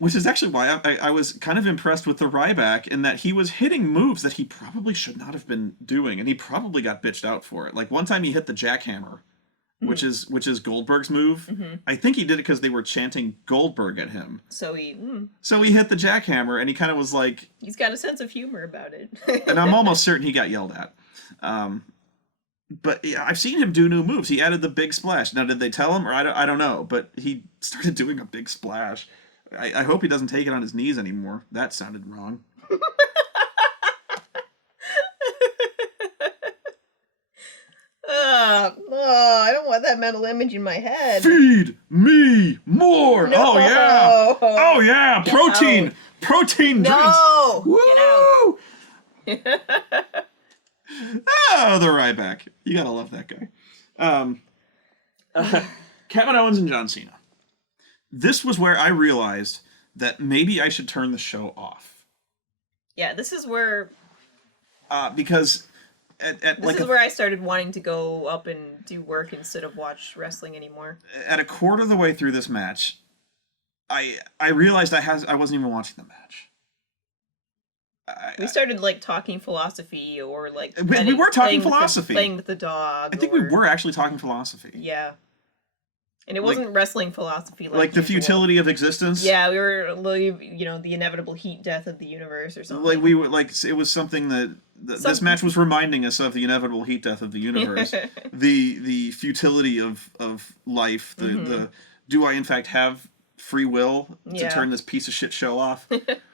Which is actually why I was kind of impressed with the Ryback in that he was hitting moves that he probably should not have been doing, and he probably got bitched out for it. Like one time he hit the jackhammer, which is Goldberg's move. I think he did it because they were chanting Goldberg at him. So he hit the jackhammer, and he kind of was like... He's got a sense of humor about it. And I'm almost certain he got yelled at. But yeah, I've seen him do new moves. He added the big splash. Now, did they tell him, or I don't know, but he started doing a big splash. I hope he doesn't take it on his knees anymore. That sounded wrong. I don't want that mental image in my head. Feed me more. No. Oh yeah. Oh yeah. Protein. Protein drinks. No. Woo! Get out. Oh, the Ryback. You gotta love that guy. Kevin Owens and John Cena. This was where I realized that maybe I should turn the show off. Yeah, this is where... Because... This is where I started wanting to go up and do work instead of watch wrestling anymore. At a quarter of the way through this match, I realized I wasn't even watching the match. We started, like, talking philosophy or, like... We were talking philosophy. Playing with the dog. I think we were actually talking philosophy. Yeah. And it wasn't wrestling philosophy like the futility of existence. Yeah, we were, the inevitable heat death of the universe or something. Like we were it was something that this match was reminding us of the inevitable heat death of the universe, the futility of life. The do I in fact have free will to turn this piece of shit show off?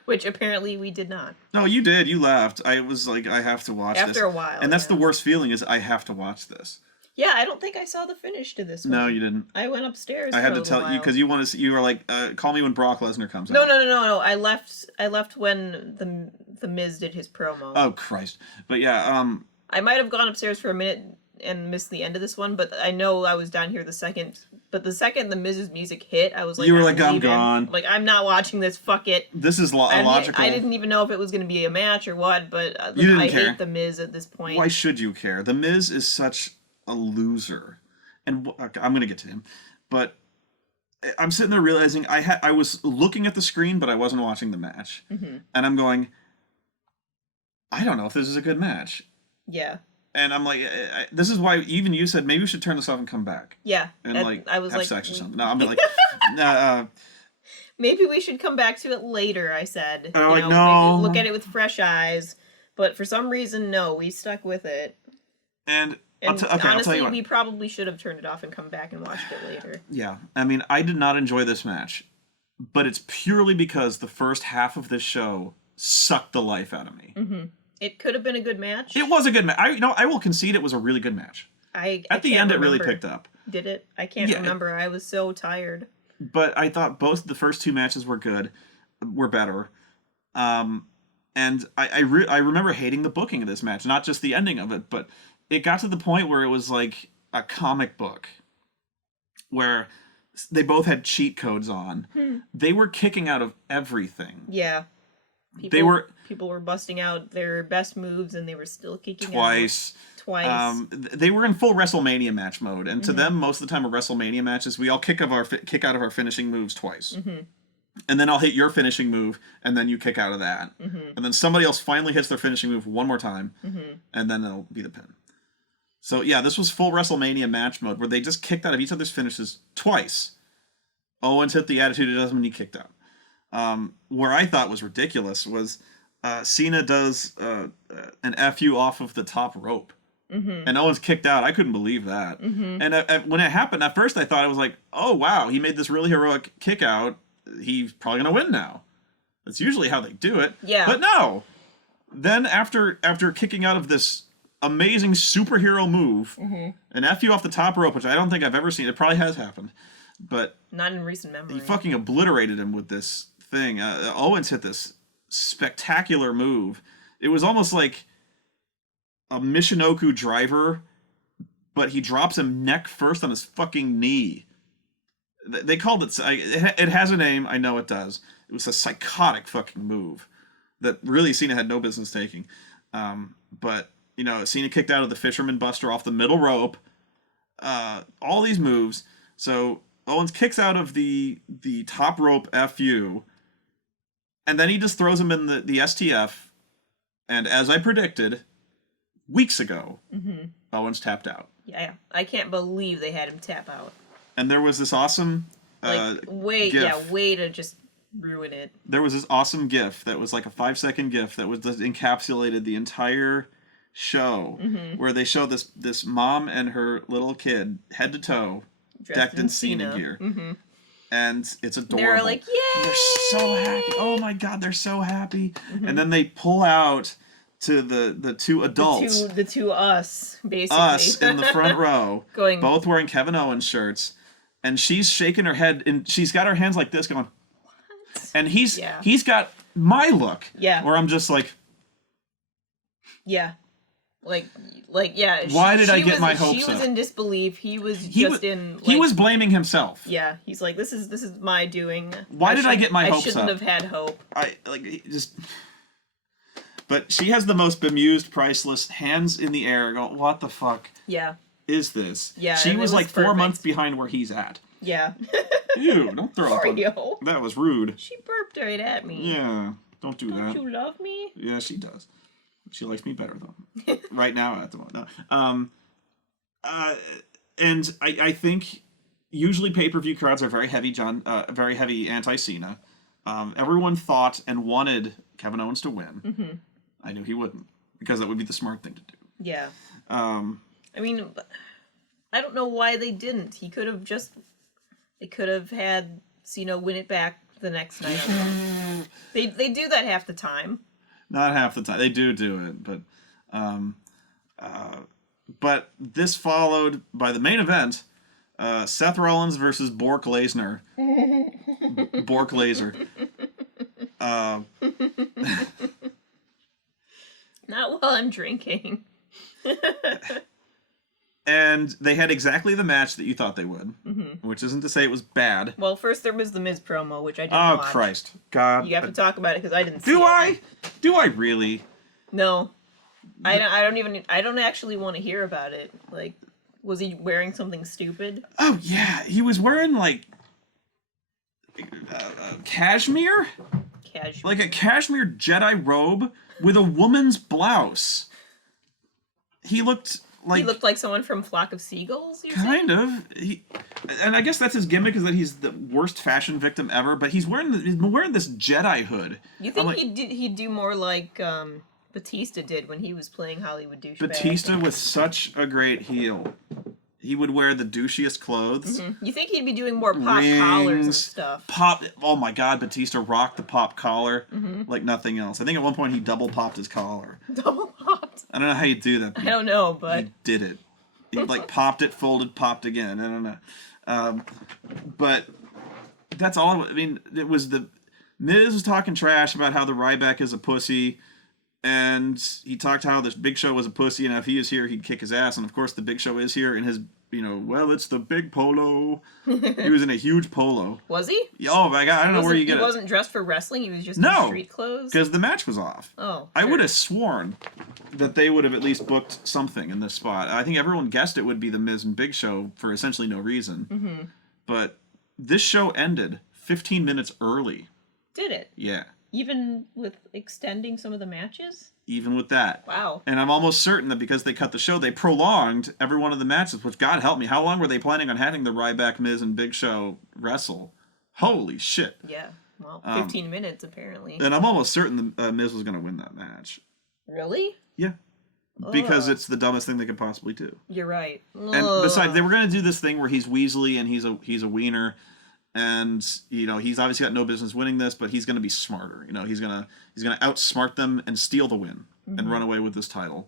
Which apparently we did not. No, you did. You laughed. I was like, I have to watch this. After a while. And that's the worst feeling is I have to watch this. Yeah, I don't think I saw the finish to this one. No, you didn't. I went upstairs. I had to tell you because you were like, call me when Brock Lesnar comes out. No. I left when the Miz did his promo. Oh Christ! But yeah, I might have gone upstairs for a minute and missed the end of this one, but I know I was down here the second. But the second the Miz's music hit, I was like, you were like, I'm gone. Like, I'm not watching this. Fuck it. This is logical. I didn't even know if it was going to be a match or what, but I hate the Miz at this point. Why should you care? The Miz is such a loser, and I'm gonna get to him, but I'm sitting there realizing I was looking at the screen, but I wasn't watching the match, and I'm going, I don't know if this is a good match. Yeah. And I'm like, this is why even you said maybe we should turn this off and come back. Yeah. And I was have like, sex or something. No, I'm like, maybe we should come back to it later. I said, no, maybe look at it with fresh eyes. But for some reason, no, we stuck with it. And honestly, I'll tell you what. We probably should have turned it off and come back and watched it later. Yeah, I mean, I did not enjoy this match, but it's purely because the first half of this show sucked the life out of me. It could have been a good match. It was a good match. I will concede it was a really good match. At the end, it really picked up. Did it? I can't remember. I was so tired. But I thought both the first two matches were better. And I remember hating the booking of this match, not just the ending of it, but it got to the point where it was like a comic book where they both had cheat codes on. They were kicking out of everything. Yeah. People were busting out their best moves and they were still kicking twice. They were in full WrestleMania match mode, and to them, most of the time at WrestleMania matches, we all kick out of our finishing moves twice. And then I'll hit your finishing move, and then you kick out of that. And then somebody else finally hits their finishing move one more time, and then it'll be the pin. So yeah, this was full WrestleMania match mode, where they just kicked out of each other's finishes twice. Owens hit the Attitude Adjustment, he kicked out. Where I thought was ridiculous was Cena does an FU off of the top rope. And Owens kicked out. I couldn't believe that. And when it happened, at first I thought, I was like, oh wow, he made this really heroic kick out. He's probably going to win now. That's usually how they do it. Yeah. But no. Then after kicking out of this amazing superhero move, an FU off the top rope, which I don't think I've ever seen. It probably has happened. But not in recent memory. He fucking obliterated him with this thing. Owens hit this spectacular move. It was almost like a Michinoku driver, but he drops him neck first on his fucking knee. They called it... It has a name. I know it does. It was a psychotic fucking move that really Cena had no business taking. But, Cena kicked out of the Fisherman Buster off the middle rope. All these moves. So Owens kicks out of the top rope FU, And then he just throws him in the STF. And as I predicted, weeks ago, Owens tapped out. Yeah, I can't believe they had him tap out. And there was this awesome GIF. Way to just ruin it. There was this awesome GIF that was like a 5-second GIF that was encapsulated the entire show, where they show this mom and her little kid head to toe decked in Cena gear. And it's adorable. They're like, yay! They're so happy. Oh my god, they're so happy. And then they pull out to the two adults. The two us, basically. Us in the front row, going, both wearing Kevin Owens shirts. And she's shaking her head, and she's got her hands like this going, what? And he's got my look. Yeah. Where I'm just like... Yeah. Why did I get my hopes up? She was in disbelief. He was he was blaming himself. Yeah, he's like, this is my doing. Why did I get my hopes up? I shouldn't have had hope. But she has the most bemused, priceless, hands in the air, going, what the fuck is this? Yeah, she was like perfect. 4 months behind where he's at. Yeah. Ew, don't throw up on... That was rude. She burped right at me. Yeah, don't do that. Don't you love me? Yeah, she does. She likes me better, though. Right now, at the moment. No. And I think usually pay-per-view crowds are very heavy anti-Cena. Everyone thought and wanted Kevin Owens to win. I knew he wouldn't, because that would be the smart thing to do. Yeah. I mean, I don't know why they didn't. They could have had Cena win it back the next night. They do that half the time. Not half the time. They do it, but this followed by the main event, Seth Rollins versus Bork Lesnar. Bork Laser. Not while I'm drinking. And they had exactly the match that you thought they would, which isn't to say it was bad. Well, first there was the Miz promo, which I didn't watch. Oh, Christ. God. You have to talk about it because I didn't see it. Do I? Do I really? No. I don't actually want to hear about it. Like, was he wearing something stupid? Oh, yeah. He was wearing, like, cashmere? Cashmere. Like a cashmere Jedi robe with a woman's blouse. He looked like someone from Flock of Seagulls, kind of. And I guess that's his gimmick, is that he's the worst fashion victim ever, but he's wearing this Jedi hood. You think he'd do more like Batista did when he was playing Hollywood douchebag? Batista was such a great heel. He would wear the douchiest clothes. You think he'd be doing more pop collars and stuff? Oh my god, Batista rocked the pop collar like nothing else. I think at one point he double popped his collar. Double popped? I don't know how you do that. I don't know, but... He did it. He like popped it, folded, popped again. I don't know. But that's all. I mean, it was the... Miz was talking trash about how the Ryback is a pussy. And he talked how this Big Show was a pussy, and if he is here, he'd kick his ass. And of course, the Big Show is here in his, well, it's the big polo. He was in a huge polo. Was he? Oh my god, I don't know where you get it. He wasn't dressed for wrestling. He was just in street clothes. Because the match was off. Oh, I would have sworn that they would have at least booked something in this spot. I think everyone guessed it would be the Miz and Big Show for essentially no reason. But this show ended 15 minutes early. Did it? Yeah. Even with extending some of the matches? Even with that. Wow. And I'm almost certain that because they cut the show, they prolonged every one of the matches, which, God help me, how long were they planning on having the Ryback, Miz, and Big Show wrestle? Holy shit. Yeah. Well, 15 minutes, apparently. And I'm almost certain the Miz was going to win that match. Really? Yeah. Because it's the dumbest thing they could possibly do. You're right. And besides, they were going to do this thing where he's Weasley and he's a wiener. And he's obviously got no business winning this, but he's going to be smarter. He's going to outsmart them and steal the win and run away with this title.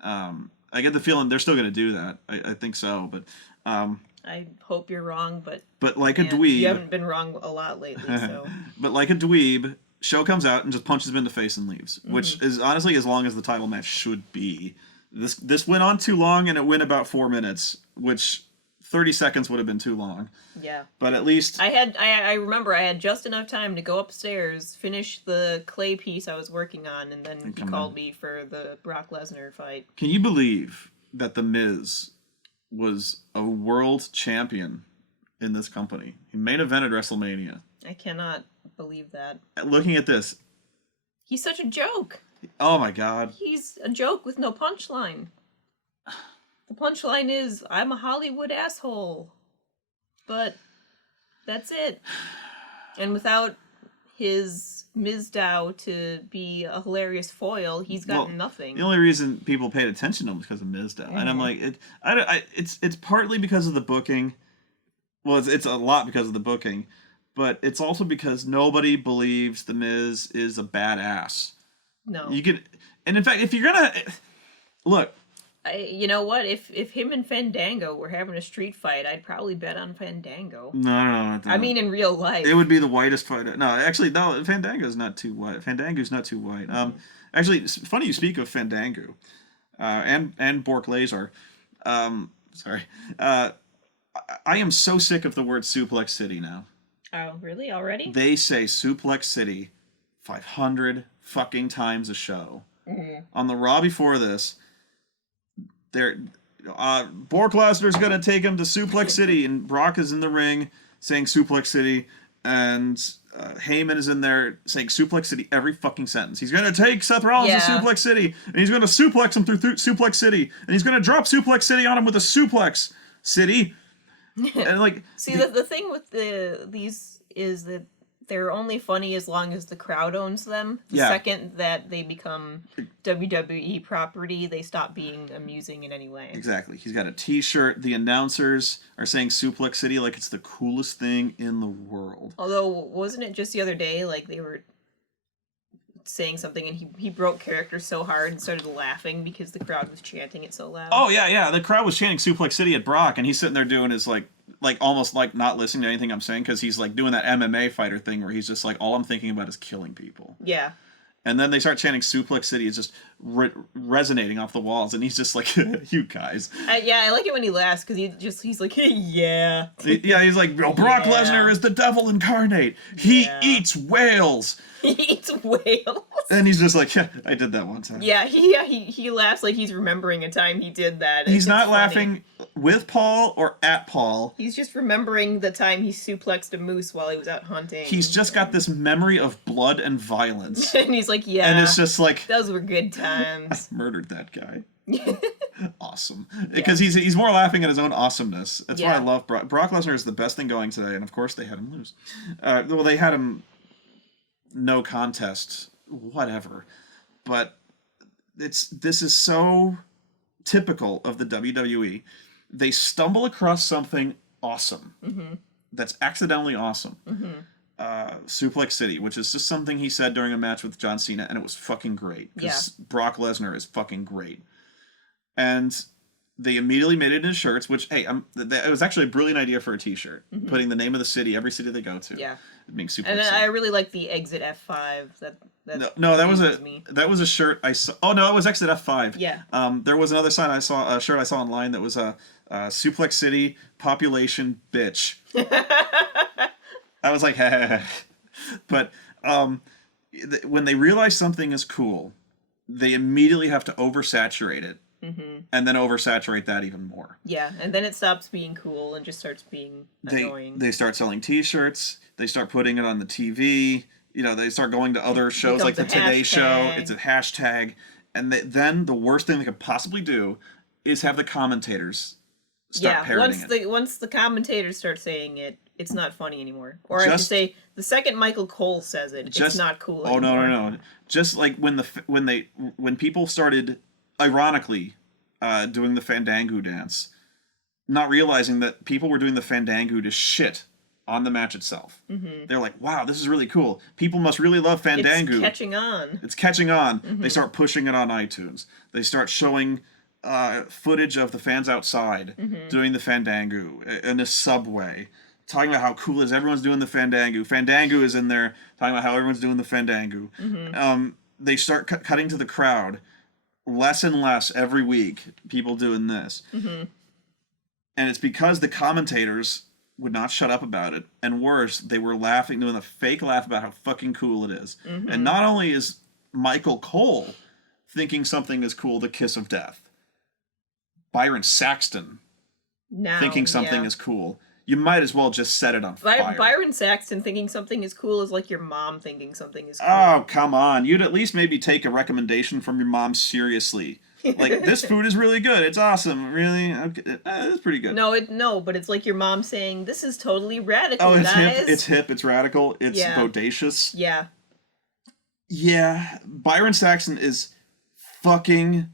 I get the feeling they're still going to do that. I think so, but I hope you're wrong, but like a dweeb, you haven't been wrong a lot lately. So, but like a dweeb, Show comes out and just punches him in the face and leaves, which is honestly as long as the title match should be. This went on too long, and it went about 4 minutes, which 30 seconds would have been too long. Yeah. But at least... I remember I had just enough time to go upstairs, finish the clay piece I was working on, and then he called me for the Brock Lesnar fight. Can you believe that The Miz was a world champion in this company? He main evented WrestleMania. I cannot believe that. Looking at this. He's such a joke. Oh my god. He's a joke with no punchline. The punchline is, I'm a Hollywood asshole. But that's it. And without his Mizdow to be a hilarious foil, he's got nothing. The only reason people paid attention to him is because of Mizdow. And I'm like, it's partly because of the booking. Well, it's a lot because of the booking. But it's also because nobody believes The Miz is a badass. No. And in fact, if you're gonna... Look... You know what? If him and Fandango were having a street fight, I'd probably bet on Fandango. No. I mean, in real life. It would be the whitest fight. No, actually, no. Fandango's not too white. Actually, it's funny you speak of Fandango, and Bork Lazar. Sorry. I am so sick of the word Suplex City now. Oh, really? Already? They say Suplex City 500 fucking times a show. Mm-hmm. On the Raw before this. Brock Lesnar's gonna take him to Suplex City, and Brock is in the ring saying Suplex City, and Heyman is in there saying Suplex City every fucking sentence. He's gonna take Seth Rollins to Suplex City, and he's gonna suplex him through Suplex City, and he's gonna drop Suplex City on him with a Suplex City. And like, see, the thing with these is that they're only funny as long as the crowd owns them. The second that they become WWE property, they stop being amusing in any way. Exactly. He's got a t-shirt. The announcers are saying Suplex City like it's the coolest thing in the world. Although, wasn't it just the other day, like, they were saying something and he broke character so hard and started laughing because the crowd was chanting it so loud? Oh, yeah. The crowd was chanting Suplex City at Brock, and he's sitting there doing his, like almost like not listening to anything I'm saying, because he's like doing that MMA fighter thing where he's just like, all I'm thinking about is killing people. Yeah. And then they start chanting Suplex City. It's just resonating off the walls, and he's just like, you guys. I like it when he laughs, because he's like, hey, yeah. He's like, Brock Lesnar is the devil incarnate. He eats whales. He eats whales. And he's just like, yeah, I did that one time. Yeah, he laughs like he's remembering a time he did that. He's not laughing with Paul or at Paul. He's just remembering the time he suplexed a moose while he was out hunting. He's just got this memory of blood and violence. And he's like, yeah. And it's just like, those were good times. I murdered that guy. Awesome. Because he's more laughing at his own awesomeness. That's why I love Brock. Brock Lesnar is the best thing going today, and of course they had him lose. Well, they had him no contest, whatever. But this is so typical of the WWE. They stumble across something awesome. Mm-hmm. That's accidentally awesome. Mm-hmm. Suplex City, which is just something he said during a match with John Cena, and it was fucking great. Because Brock Lesnar is fucking great. And they immediately made it into shirts, which, hey, it was actually a brilliant idea for a t-shirt. Mm-hmm. Putting the name of the city, every city they go to. Yeah. Being Suplex And then City. I really like the Exit F5. That was a shirt I saw. Oh, no, it was Exit F5. Yeah. There was another sign a shirt I saw online that was Suplex City, population, bitch. I was like, But when they realize something is cool, they immediately have to oversaturate it. Mm-hmm. And then oversaturate that even more. Yeah, and then it stops being cool and just starts being annoying. They start selling t-shirts. They start putting it on the TV. They start going to other shows like the Today Show. It's a hashtag. And then the worst thing they could possibly do is have the commentators start parroting it. Once the commentators start saying it, it's not funny anymore. Or I should say, the second Michael Cole says it, it's not cool anymore. Oh, no. Just like when people started, ironically, doing the Fandango dance, not realizing that people were doing the Fandango to shit on the match itself. Mm-hmm. They're like, wow, this is really cool. People must really love Fandango. It's catching on. Mm-hmm. They start pushing it on iTunes. They start showing footage of the fans outside doing the Fandango in a subway, talking about how cool it is. Everyone's doing the Fandango. Fandango is in there talking about how everyone's doing the Fandango. Mm-hmm. They start cutting to the crowd. Less and less every week, people doing this. Mm-hmm. And it's because the commentators would not shut up about it. And worse, they were laughing, doing a fake laugh about how fucking cool it is. Mm-hmm. And not only is Michael Cole thinking something is cool, the kiss of death. Byron Saxton thinking something is cool. you might as well just set it on fire. Byron Saxton thinking something is cool is like your mom thinking something is cool. Oh, come on. You'd at least maybe take a recommendation from your mom seriously. Like, this food is really good. It's awesome. Really? Okay. It's pretty good. No, but it's like your mom saying, this is totally radical, guys. Hip. It's hip. It's radical. It's bodacious. Yeah. Yeah. Byron Saxton is fucking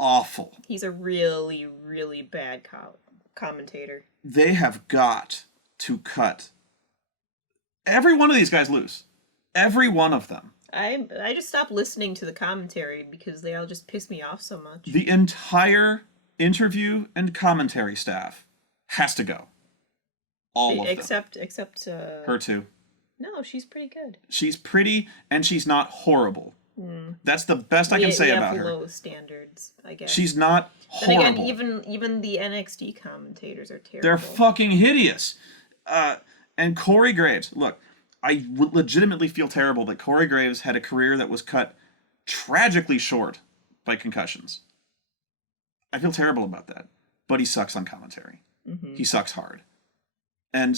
awful. He's a really, really bad commentator. They have got to cut every one of these guys loose. Every one of them. I just stopped listening to the commentary because they all just piss me off so much. The entire interview and commentary staff has to go. All of them. Except her too. No, she's pretty good. She's pretty and she's not horrible. That's the best I can say about her. Low standards, I guess. She's not horrible. Then again, even the NXT commentators are terrible. They're fucking hideous. And Corey Graves, look, I legitimately feel terrible that Corey Graves had a career that was cut tragically short by concussions. I feel terrible about that. But he sucks on commentary. He sucks hard. And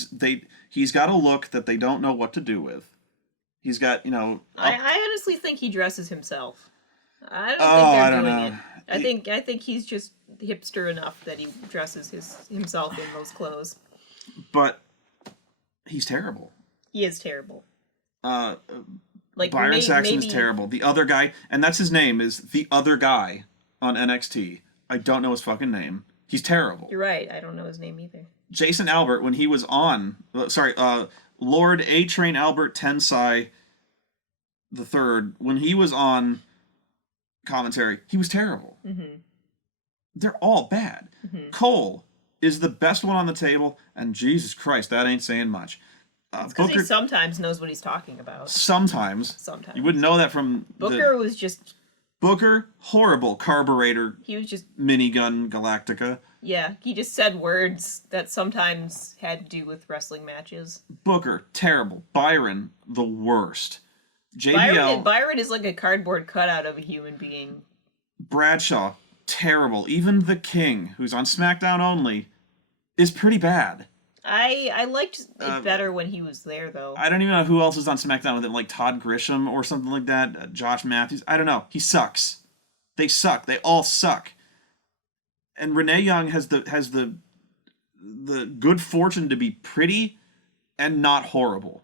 he's got a look that they don't know what to do with. He's got, I honestly think he dresses himself. I don't think they're doing it. I think he's just hipster enough that he dresses himself in those clothes. But he's terrible. He is terrible. Byron Saxton is terrible. The other guy, and that's his name, is the other guy on NXT. I don't know his fucking name. He's terrible. You're right. I don't know his name either. Jason Albert, when he was on... Lord A-Train Albert Tensai III, when he was on commentary, he was terrible. They're all bad. Cole is the best one on the table, and Jesus Christ, that ain't saying much. Because he sometimes knows what he's talking about. Sometimes. You wouldn't know that from... Booker was just... Booker, horrible carburetor. He was just... Minigun Galactica. Yeah, he just said words that sometimes had to do with wrestling matches. Booker, terrible. Byron, the worst. JBL... Byron is like a cardboard cutout of a human being. Bradshaw, terrible. Even the King, who's on SmackDown only, is pretty bad. I liked it better when he was there, though. I don't even know who else is on SmackDown with him, like Todd Grisham or something like that. Josh Matthews. I don't know. He sucks. They suck. They all suck. And Renee Young has the good fortune to be pretty and not horrible.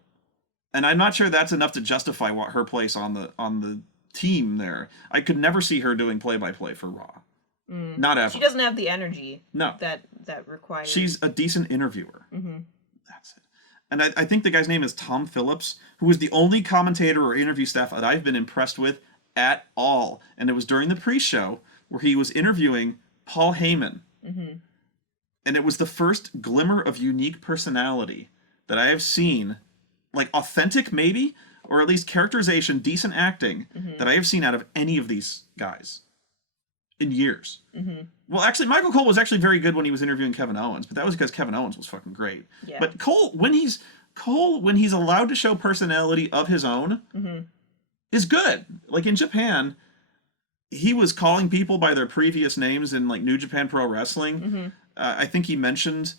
And I'm not sure that's enough to justify her place on the team there. I could never see her doing play-by-play for Raw. Not ever. She doesn't have the energy. No. That requires. She's a decent interviewer. That's it. And I think the guy's name is Tom Phillips, who was the only commentator or interview staff that I've been impressed with at all. And it was during the pre-show where he was interviewing Paul Heyman. And it was the first glimmer of unique personality that I have seen, like authentic maybe, or at least characterization, decent acting, that I have seen out of any of these guys in years. Well, actually, Michael Cole was actually very good when he was interviewing Kevin Owens, but that was because Kevin Owens was fucking great. Yeah. But Cole, when he's allowed to show personality of his own, is good. Like in Japan, he was calling people by their previous names in like New Japan Pro Wrestling. I think he mentioned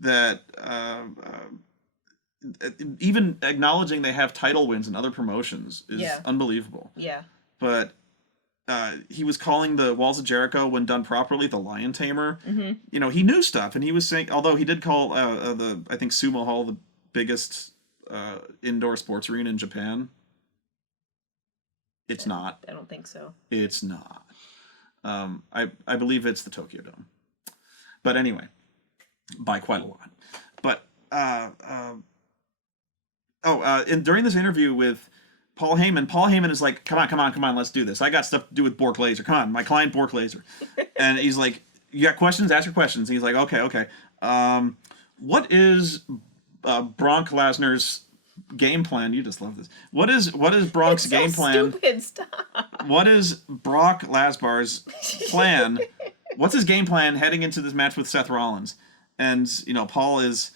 that even acknowledging they have title wins in other promotions is unbelievable. Yeah. But he was calling the Walls of Jericho, when done properly, the Lion Tamer. He knew stuff, and he was saying, although he did call I think Sumo Hall the biggest indoor sports arena in Japan. It's not. I don't think so. It's not. I believe it's the Tokyo Dome. But anyway, by quite a lot. But and during this interview with Paul Heyman is like, come on, let's do this. I got stuff to do with Bork Laser. Come on, my client Bork Laser. And he's like, you got questions? Ask your questions. And he's like, okay. What is Brock Lesnar's game plan? You just love this. What is Brock's game plan? Stupid, stop. What is Brock Lesnar's plan? What's his game plan heading into this match with Seth Rollins? And Paul is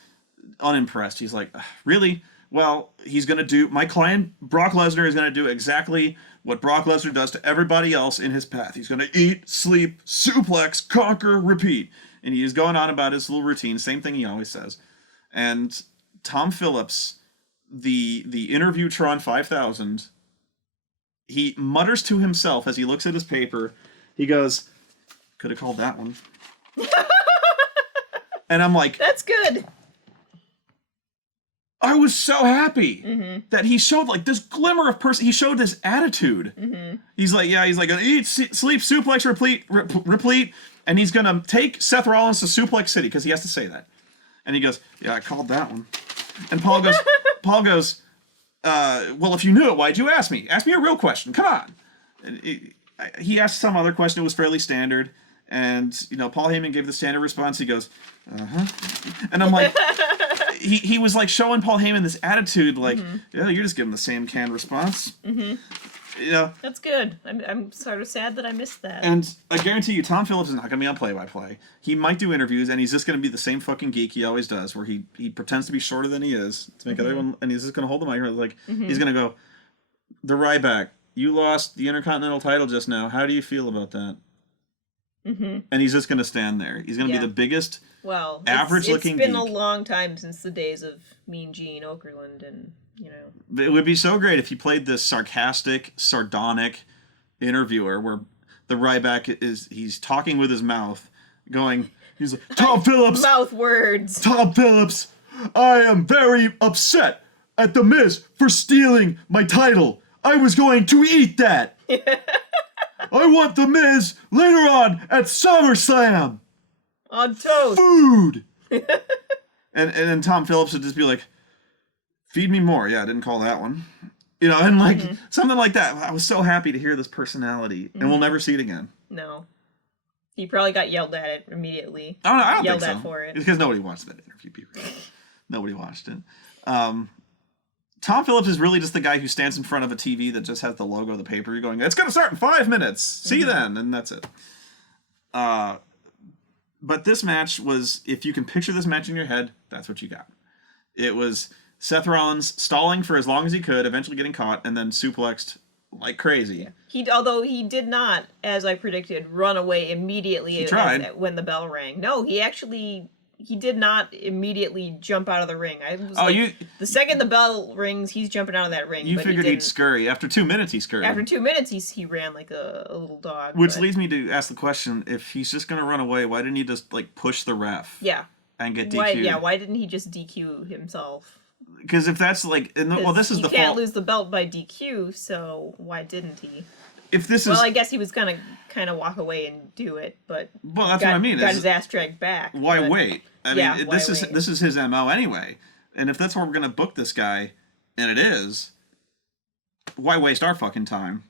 unimpressed. He's like, really? Well, he's going to do... My client, Brock Lesnar, is going to do exactly what Brock Lesnar does to everybody else in his path. He's going to eat, sleep, suplex, conquer, repeat. And he is going on about his little routine, same thing he always says. And Tom Phillips, the Interviewtron 5000, he mutters to himself as he looks at his paper. He goes, "Could have called that one." And I'm like, that's good. I was so happy that he showed like this glimmer of person. He showed this attitude. He's like, eat, sleep, suplex, replete, and he's gonna take Seth Rollins to Suplex City because he has to say that. And he goes, "Yeah, I called that one." And Paul goes, "Well, if you knew it, why'd you ask me? Ask me a real question. Come on." And he asked some other question. It was fairly standard. And, Paul Heyman gave the standard response. He goes, "Uh-huh." And I'm like, he was like showing Paul Heyman this attitude, like, "Yeah, you're just giving the same canned response." That's good. I'm sort of sad that I missed that. And I guarantee you, Tom Phillips is not going to be on play-by-play. He might do interviews, and he's just going to be the same fucking geek he always does, where he pretends to be shorter than he is to make everyone, and he's just going to hold the microphone like he's going to go, "The Ryback, you lost the Intercontinental title just now. How do you feel about that?" And he's just going to stand there. He's going to be the biggest, average-looking geek. It's been a long time since the days of Mean Gene Okerlund, and, It would be so great if he played this sarcastic, sardonic interviewer where the Ryback he's talking with his mouth, he's like, "Tom Phillips! Mouth words! Tom Phillips, I am very upset at The Miz for stealing my title. I was going to eat that. I want The Miz later on at SummerSlam. On toast. Food." and then Tom Phillips would just be like, "Feed me more." "Yeah, I didn't call that one." And like something like that. I was so happy to hear this personality, and we'll never see it again. No. He probably got yelled at it immediately. I don't yelled think so. At for it. It's because nobody watched that interview. Nobody watched it. Tom Phillips is really just the guy who stands in front of a TV that just has the logo of the pay-per-view going, "It's going to start in 5 minutes. See you then." And that's it. But this match was, if you can picture this match in your head, that's what you got. It was Seth Rollins stalling for as long as he could, eventually getting caught, and then suplexed like crazy. Yeah. Although he did not, as I predicted, run away immediately He tried. when the bell rang. No, he did not immediately jump out of the ring. The second the bell rings, he's jumping out of that ring. You figured he'd scurry. After 2 minutes, he scurried. After 2 minutes, he ran like a little dog. Which leads me to ask the question, if he's just going to run away, why didn't he just push the ref? Yeah. And get DQ'd? Why didn't he just DQ himself? Because if that's this is the fault. You can't lose the belt by DQ, so why didn't he? If this I guess he was gonna kind of walk away and do it, but that's what I mean. Got his ass dragged back. Why wait? I mean, this is his MO anyway. And if that's where we're gonna book this guy, and it is, why waste our fucking time?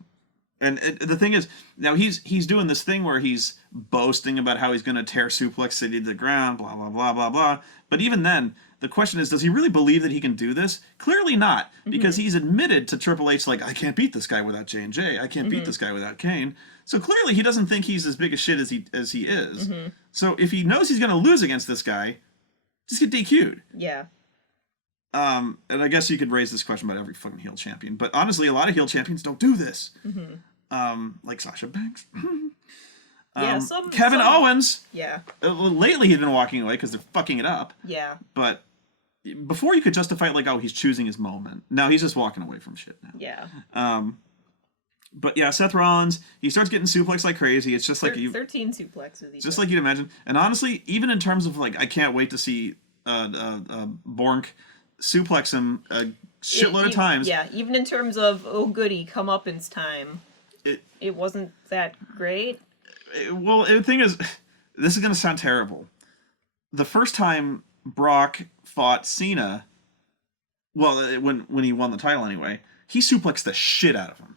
And the thing is, now he's doing this thing where he's boasting about how he's gonna tear Suplex City to the ground, blah blah blah blah blah. But even then, the question is, does he really believe that he can do this? Clearly not, because he's admitted to Triple H, like, "I can't beat this guy without J&J. I can't beat this guy without Kane." So clearly he doesn't think he's as big a shit as he is. So if he knows he's going to lose against this guy, just get DQ'd. Yeah. And I guess you could raise this question about every fucking heel champion, but honestly, a lot of heel champions don't do this. Like Sasha Banks. Kevin Owens. Yeah. Lately he's been walking away because they're fucking it up. Yeah. But before you could justify it like, "Oh, he's choosing his moment." Now he's just walking away from shit now. Yeah. But yeah, Seth Rollins, he starts getting suplexed like crazy. It's just like 13 suplexes. Just like you'd imagine. And honestly, even in terms of like, I can't wait to see Bork suplex him a shitload of times. Yeah, even in terms of, oh goody, comeuppance time, it wasn't that great. The thing is, this is going to sound terrible. The first time Brock fought Cena, when he won the title anyway, he suplexed the shit out of him.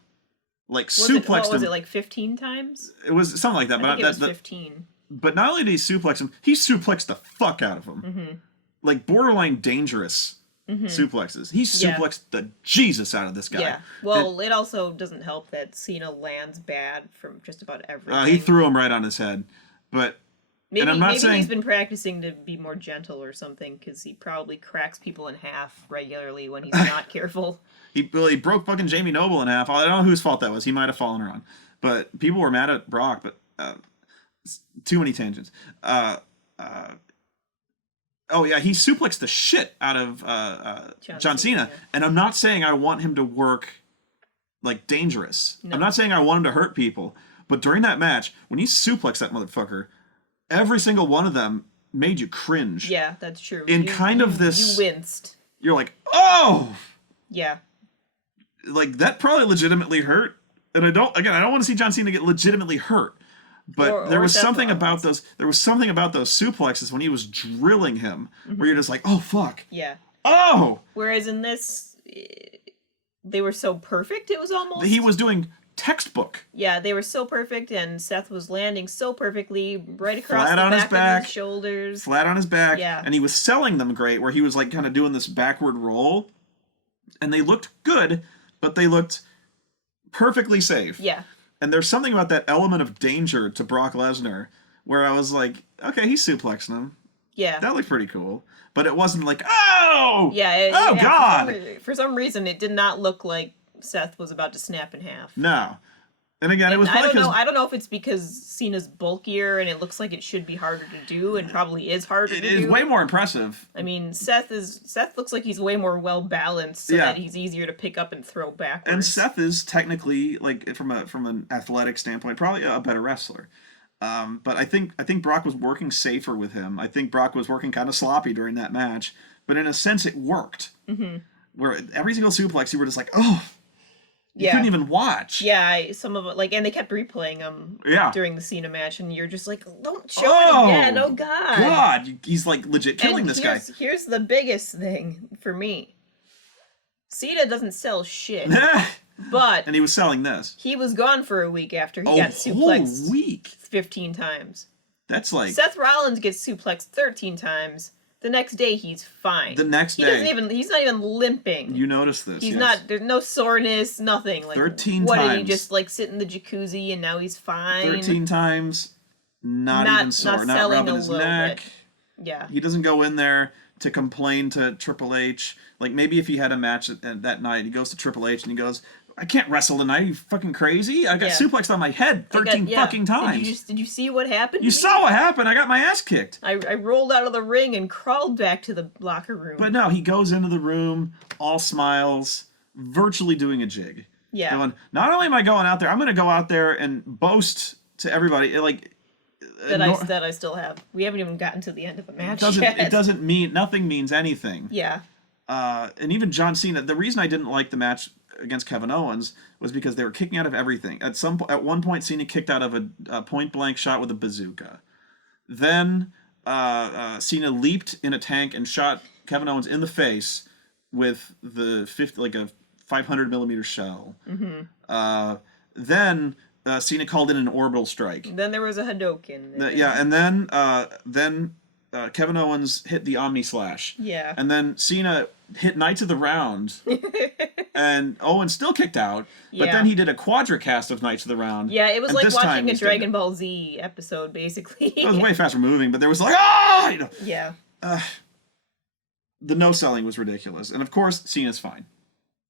Was it like 15 times? It was something like that. I think it was 15. But not only did he suplex him, he suplexed the fuck out of him. Like borderline dangerous suplexes. He suplexed the Jesus out of this guy. Yeah. Well, it also doesn't help that Cena lands bad from just about everything. He threw him right on his head. But maybe I'm not saying he's been practicing to be more gentle or something, because he probably cracks people in half regularly when he's not careful. He broke fucking Jamie Noble in half. I don't know whose fault that was. He might have fallen around. But people were mad at Brock, but too many tangents. Oh yeah, he suplexed the shit out of John Cena, and I'm not saying I want him to work like dangerous. No. I'm not saying I want him to hurt people, but during that match, when he suplexed that motherfucker, every single one of them made you cringe. Yeah, that's true. In kind of this, you winced. You're like, oh, yeah, like that probably legitimately hurt, and I don't want to see John Cena get legitimately hurt. But there was something about those. There was something about those suplexes when he was drilling him, where you're just like, "Oh fuck!" Yeah. Oh. Whereas in this, they were so perfect. It was almost. He was doing textbook. Yeah, they were so perfect, and Seth was landing so perfectly right across the back of his shoulders, flat on his back. Yeah. And he was selling them great, where he was like kind of doing this backward roll, and they looked good, but they looked perfectly safe. Yeah. And there's something about that element of danger to Brock Lesnar where I was like, okay, he's suplexing him. Yeah. That looked pretty cool. But it wasn't like, oh! Yeah. God! For some reason, it did not look like Seth was about to snap in half. No. And again, it was I don't know if it's because Cena's bulkier and it looks like it should be harder to do, and probably is harder to do. It is way more impressive. I mean, Seth looks like he's way more well balanced, so that he's easier to pick up and throw backwards. And Seth is technically, like, from an athletic standpoint, probably a better wrestler. But I think Brock was working safer with him. I think Brock was working kind of sloppy during that match, but in a sense, it worked. Mm-hmm. Where every single suplex, you were just like, oh. You couldn't even watch. Yeah, some of it, and they kept replaying them during the Cena match, and you're just like, don't show it again, oh God. God, he's like legit killing this guy. Here's the biggest thing for me. Cena doesn't sell shit. But and he was selling this. He was gone for a week after he got suplexed whole week. 15 times. That's like Seth Rollins gets suplexed 13 times. The next day he's fine. The next day he's not even limping. You notice this. He's not. There's no soreness. Nothing. Like 13 what, times. Did he just like sit in the jacuzzi and now he's fine? 13 times. Not even sore. Not rubbing his neck. Bit. Yeah. He doesn't go in there to complain to Triple H. Like maybe if he had a match that night, he goes to Triple H and he goes, I can't wrestle tonight. Are you fucking crazy? I got suplexed on my head 13 fucking times. Did you see what happened? You saw what happened. I got my ass kicked. I rolled out of the ring and crawled back to the locker room. But no, he goes into the room, all smiles, virtually doing a jig. Yeah. Going, not only am I going out there, I'm going to go out there and boast to everybody. Like that I still have. We haven't even gotten to the end of the match yet. It doesn't mean, nothing means anything. Yeah. And even John Cena, the reason I didn't like the match against Kevin Owens was because they were kicking out of everything. At one point, Cena kicked out of a point blank shot with a bazooka. Then Cena leaped in a tank and shot Kevin Owens in the face with a 500 millimeter shell. Mm-hmm. Then Cena called in an orbital strike. Then there was a Hadoken. And then Kevin Owens hit the Omni Slash. Yeah. And then Cena hit Knights of the Round. And Owens still kicked out. But then he did a quadricast of Knights of the Round. Yeah, it was like watching a Dragon Ball Z episode, basically. It was way faster moving, but there was like, ah! You know, yeah. The no-selling was ridiculous. And of course, Cena's fine.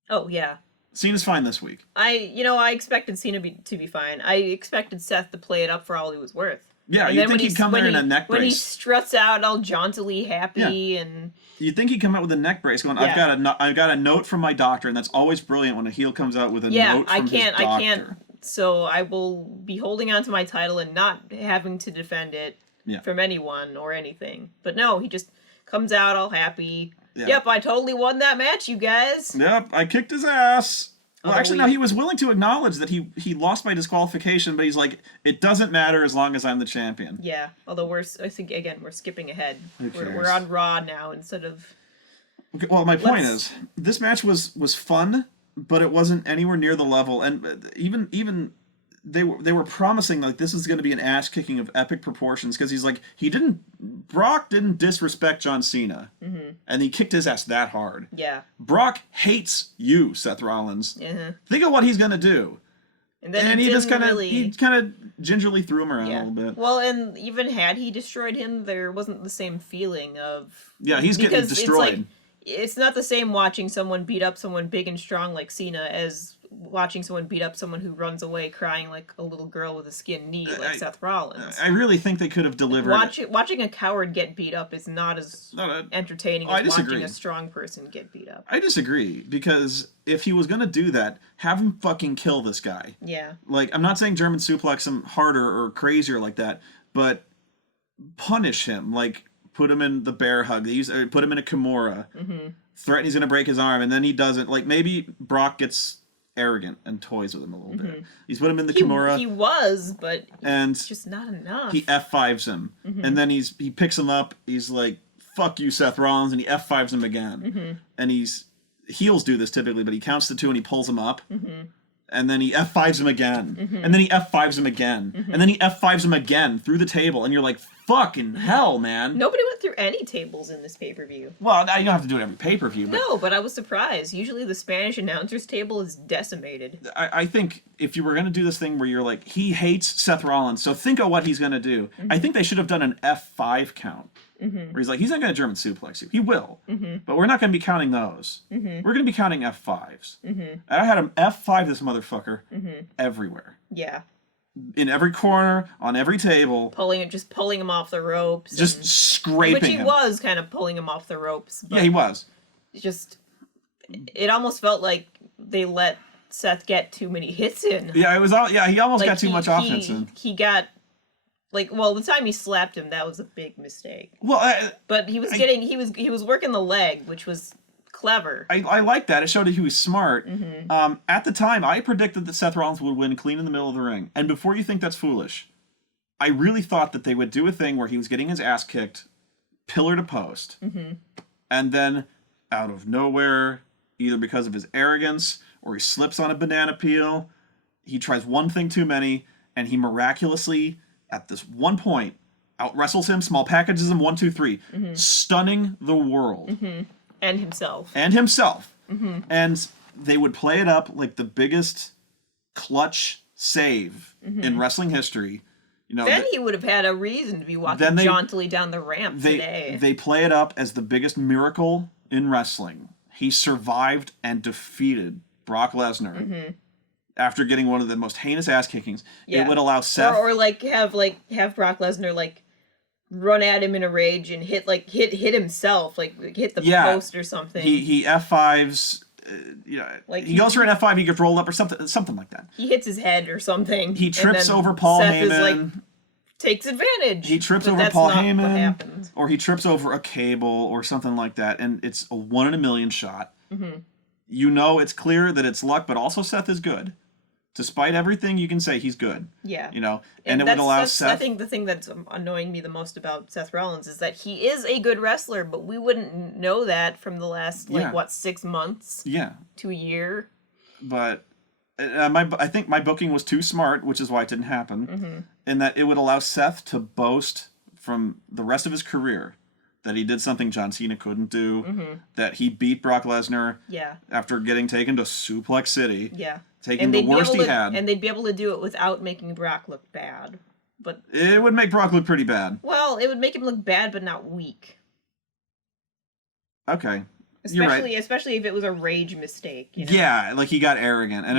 Oh, yeah. Cena's fine this week. I expected Cena to be fine. I expected Seth to play it up for all he was worth. Yeah, you'd think he'd come there in a neck brace. When he struts out all jauntily happy and... You'd think he'd come out with a neck brace going, I've got a note from my doctor, and that's always brilliant when a heel comes out with a note from his doctor. I can't. So I will be holding on to my title and not having to defend it from anyone or anything. But no, he just comes out all happy. Yeah. Yep, I totally won that match, you guys. Yep, I kicked his ass. Well, actually, no, he was willing to acknowledge that he lost by disqualification, but he's like, it doesn't matter as long as I'm the champion. Yeah, although I think, again, we're skipping ahead. We're on Raw now instead of... Okay, well, my point is, this match was fun, but it wasn't anywhere near the level, and even they were promising, like, this is going to be an ass-kicking of epic proportions, because he's like, Brock didn't disrespect John Cena, and he kicked his ass that hard. Yeah. Brock hates you, Seth Rollins. Uh-huh. Think of what he's going to do. And he just kind of gingerly threw him around a little bit. Well, and even had he destroyed him, there wasn't the same feeling of... Yeah, he's getting destroyed. It's not the same watching someone beat up someone big and strong like Cena as watching someone beat up someone who runs away crying like a little girl with a skinned knee, like Seth Rollins. I really think they could have delivered. Watching a coward get beat up is not as entertaining as watching a strong person get beat up. I disagree, because if he was going to do that, have him fucking kill this guy. Yeah. Like, I'm not saying German suplex him harder or crazier like that, but punish him. Like, put him in the bear hug. Put him in a Kimura. Threaten he's going to break his arm, and then he doesn't. Like, maybe Brock gets arrogant and toys with him a little bit. He's put him in the Kimura. He was, but and it's just not enough. He F5s him. And then he picks him up. He's like, fuck you, Seth Rollins, and he F5s him again. And heels do this typically, but he counts to 2 and he pulls him up. And then he F5s him again. And then he F5s him again. And then he F5s him again through the table. And you're like, fucking hell, man. Nobody went through any tables in this pay-per-view. Well, you don't have to do it every pay-per-view. But no, but I was surprised. Usually the Spanish announcer's table is decimated. I think if you were going to do this thing where you're like, he hates Seth Rollins, so think of what he's going to do. I think they should have done an F5 count. Where he's like, he's not going to German suplex you. He will. But we're not going to be counting those. We're going to be counting F5s. And I had him F5 this motherfucker everywhere. Yeah. In every corner, on every table. Just pulling him off the ropes. Just scraping him. Which he was kind of pulling him off the ropes. But yeah, he was. It almost felt like they let Seth get too many hits in. Yeah, he almost got too much offense in. He got... the time he slapped him, that was a big mistake. Well, but he was working the leg, which was clever. I like that. It showed that he was smart. At the time, I predicted that Seth Rollins would win clean in the middle of the ring. And before you think that's foolish, I really thought that they would do a thing where he was getting his ass kicked, pillar to post, and then out of nowhere, either because of his arrogance or he slips on a banana peel, he tries one thing too many, and he miraculously, at this one point, out-wrestles him, small packages him, 1, 2, 3, stunning the world. And himself. And they would play it up like the biggest clutch save in wrestling history. Then he would have had a reason to be walking jauntily down the ramp today. They play it up as the biggest miracle in wrestling. He survived and defeated Brock Lesnar. After getting one of the most heinous ass kickings. It would allow Seth or have Brock Lesnar run at him in a rage and hit himself, hit the post or something. He F5s he goes for an F5, he gets rolled up or something like that. He hits his head or something. He trips over Paul Seth Heyman. Takes advantage. He trips over Paul Heyman, or he trips over a cable or something like that, and it's a 1 in a million shot. It's clear that it's luck, but also Seth is good. Despite everything, you can say he's good. Yeah. And it would allow Seth... I think the thing that's annoying me the most about Seth Rollins is that he is a good wrestler, but we wouldn't know that from the last, 6 months? Yeah. To a year? But I think my booking was too smart, which is why it didn't happen, in that it would allow Seth to boast from the rest of his career that he did something John Cena couldn't do, that he beat Brock Lesnar after getting taken to Suplex City. Yeah. Taking the worst he had. And they'd be able to do it without making Brock look bad. But it would make Brock look pretty bad. Well, it would make him look bad, but not weak. Okay. You're right. Especially if it was a rage mistake. Yeah, he got arrogant. And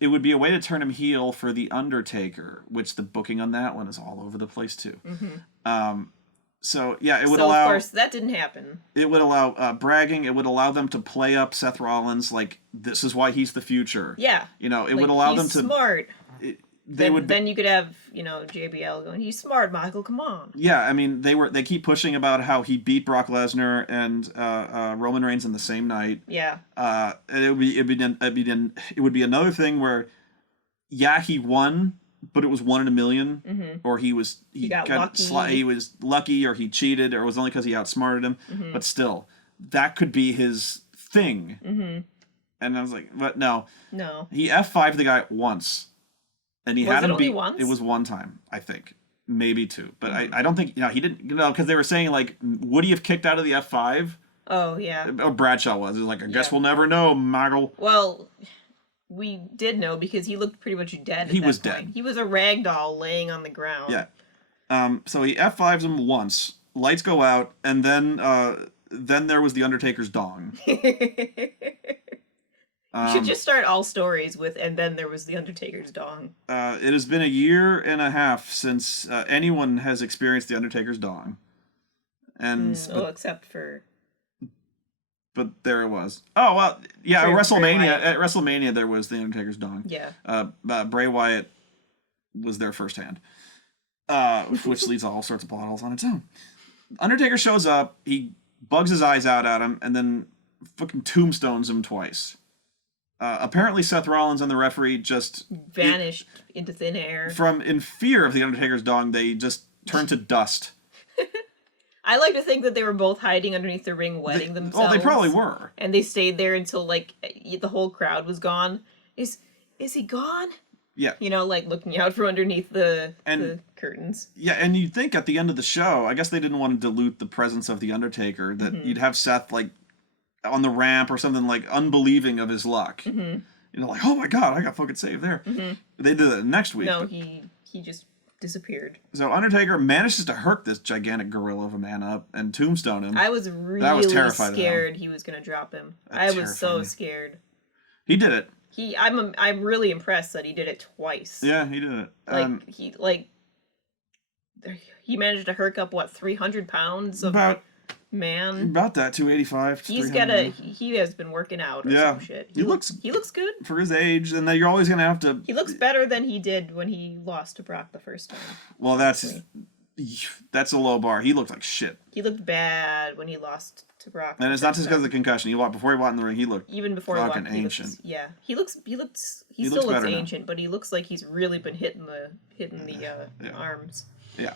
it would be a way to turn him heel for The Undertaker, which the booking on that one is all over the place, too. So, it would allow... of course, that didn't happen. It would allow bragging. It would allow them to play up Seth Rollins this is why he's the future. Yeah. It would allow them to... He's smart. Then you could have, JBL going, he's smart, Michael, come on. Yeah, they keep pushing about how he beat Brock Lesnar and Roman Reigns in the same night. Yeah. And it would be another thing where, he won, but it was 1 in a million, or he was lucky, or he cheated, or it was only because he outsmarted him. But still, that could be his thing. And I was like, but no, he F5'd the guy once, and he had him beat. Once? It was one time, I think, maybe 2, but I don't think he didn't. Because they were saying would he have kicked out of the F5? Oh yeah. Or Bradshaw was. It was I guess we'll never know, Maggle. Well. We did know because he looked pretty much dead. He was dead. He was a rag doll laying on the ground. Yeah. So he F5s him once. Lights go out, and then there was the Undertaker's dong. You should just start all stories with, and then there was the Undertaker's dong. It has been 1.5 years since anyone has experienced the Undertaker's dong. And except for. But there it was. Oh well, yeah. At WrestleMania, there was the Undertaker's dong. Yeah. Bray Wyatt was there firsthand, which leads to all sorts of plot holes on its own. Undertaker shows up, he bugs his eyes out at him, and then fucking tombstones him twice. Apparently, Seth Rollins and the referee just vanished into thin air. In fear of the Undertaker's dong, they just turned to dust. I like to think that they were both hiding underneath the ring, wetting themselves. Oh, they probably were. And they stayed there until, like, the whole crowd was gone. Is he gone? Yeah. You know, like, looking out from underneath the curtains. Yeah, and you'd think at the end of the show, I guess they didn't want to dilute the presence of the Undertaker, that you'd have Seth, like, on the ramp or something, like, unbelieving of his luck. You know, like, oh my god, I got fucking saved there. They did that next week. No, he just disappeared. So Undertaker manages to hurt this gigantic gorilla of a man up and tombstone him. I was really scared he was gonna drop him. I was so scared. He did it. I'm really impressed that he did it twice. Yeah, he did it. He managed to herc up 300 pounds of man. About that, 285. He has been working out or some shit. He looks good for his age, and that you're always gonna have to. He looks better than he did when he lost to Brock the first time. Well, that's a low bar. He looked like shit. He looked bad when he lost to Brock. And it's not just because of the concussion. Before he walked in the ring, he looked even before fucking ancient. He still looks ancient, but he looks like he's really been hitting the arms. Yeah.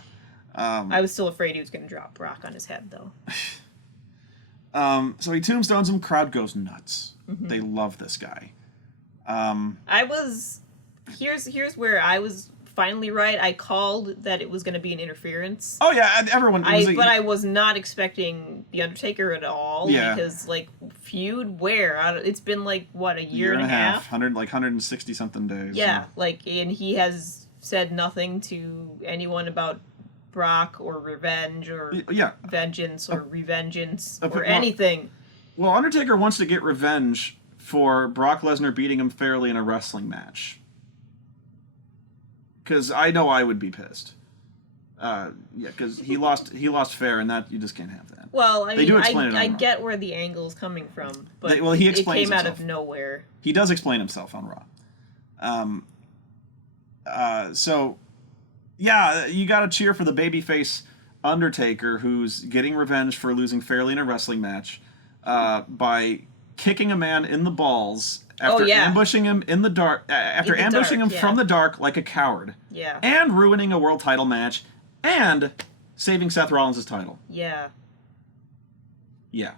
I was still afraid he was going to drop Brock on his head, though. So he tombstones him. Crowd goes nuts. They love this guy. Here's where I was finally right. I called that it was going to be an interference. Oh yeah, everyone. But I was not expecting the Undertaker at all. Yeah. Because feud where it's been a year and a half, 160 something days. Yeah, and he has said nothing to anyone about Brock or revenge or vengeance or revengeance or anything. Well, Undertaker wants to get revenge for Brock Lesnar beating him fairly in a wrestling match. Because I know I would be pissed. Because he lost fair, and that you just can't have that. Well, I get where the angle is coming from, but he explains it came himself out of nowhere. He does explain himself on Raw. So, yeah, you got to cheer for the babyface Undertaker, who's getting revenge for losing fairly in a wrestling match by kicking a man in the balls after ambushing him in the dark. From the dark like a coward. Yeah. And ruining a world title match, and saving Seth Rollins' title. Yeah. Yeah.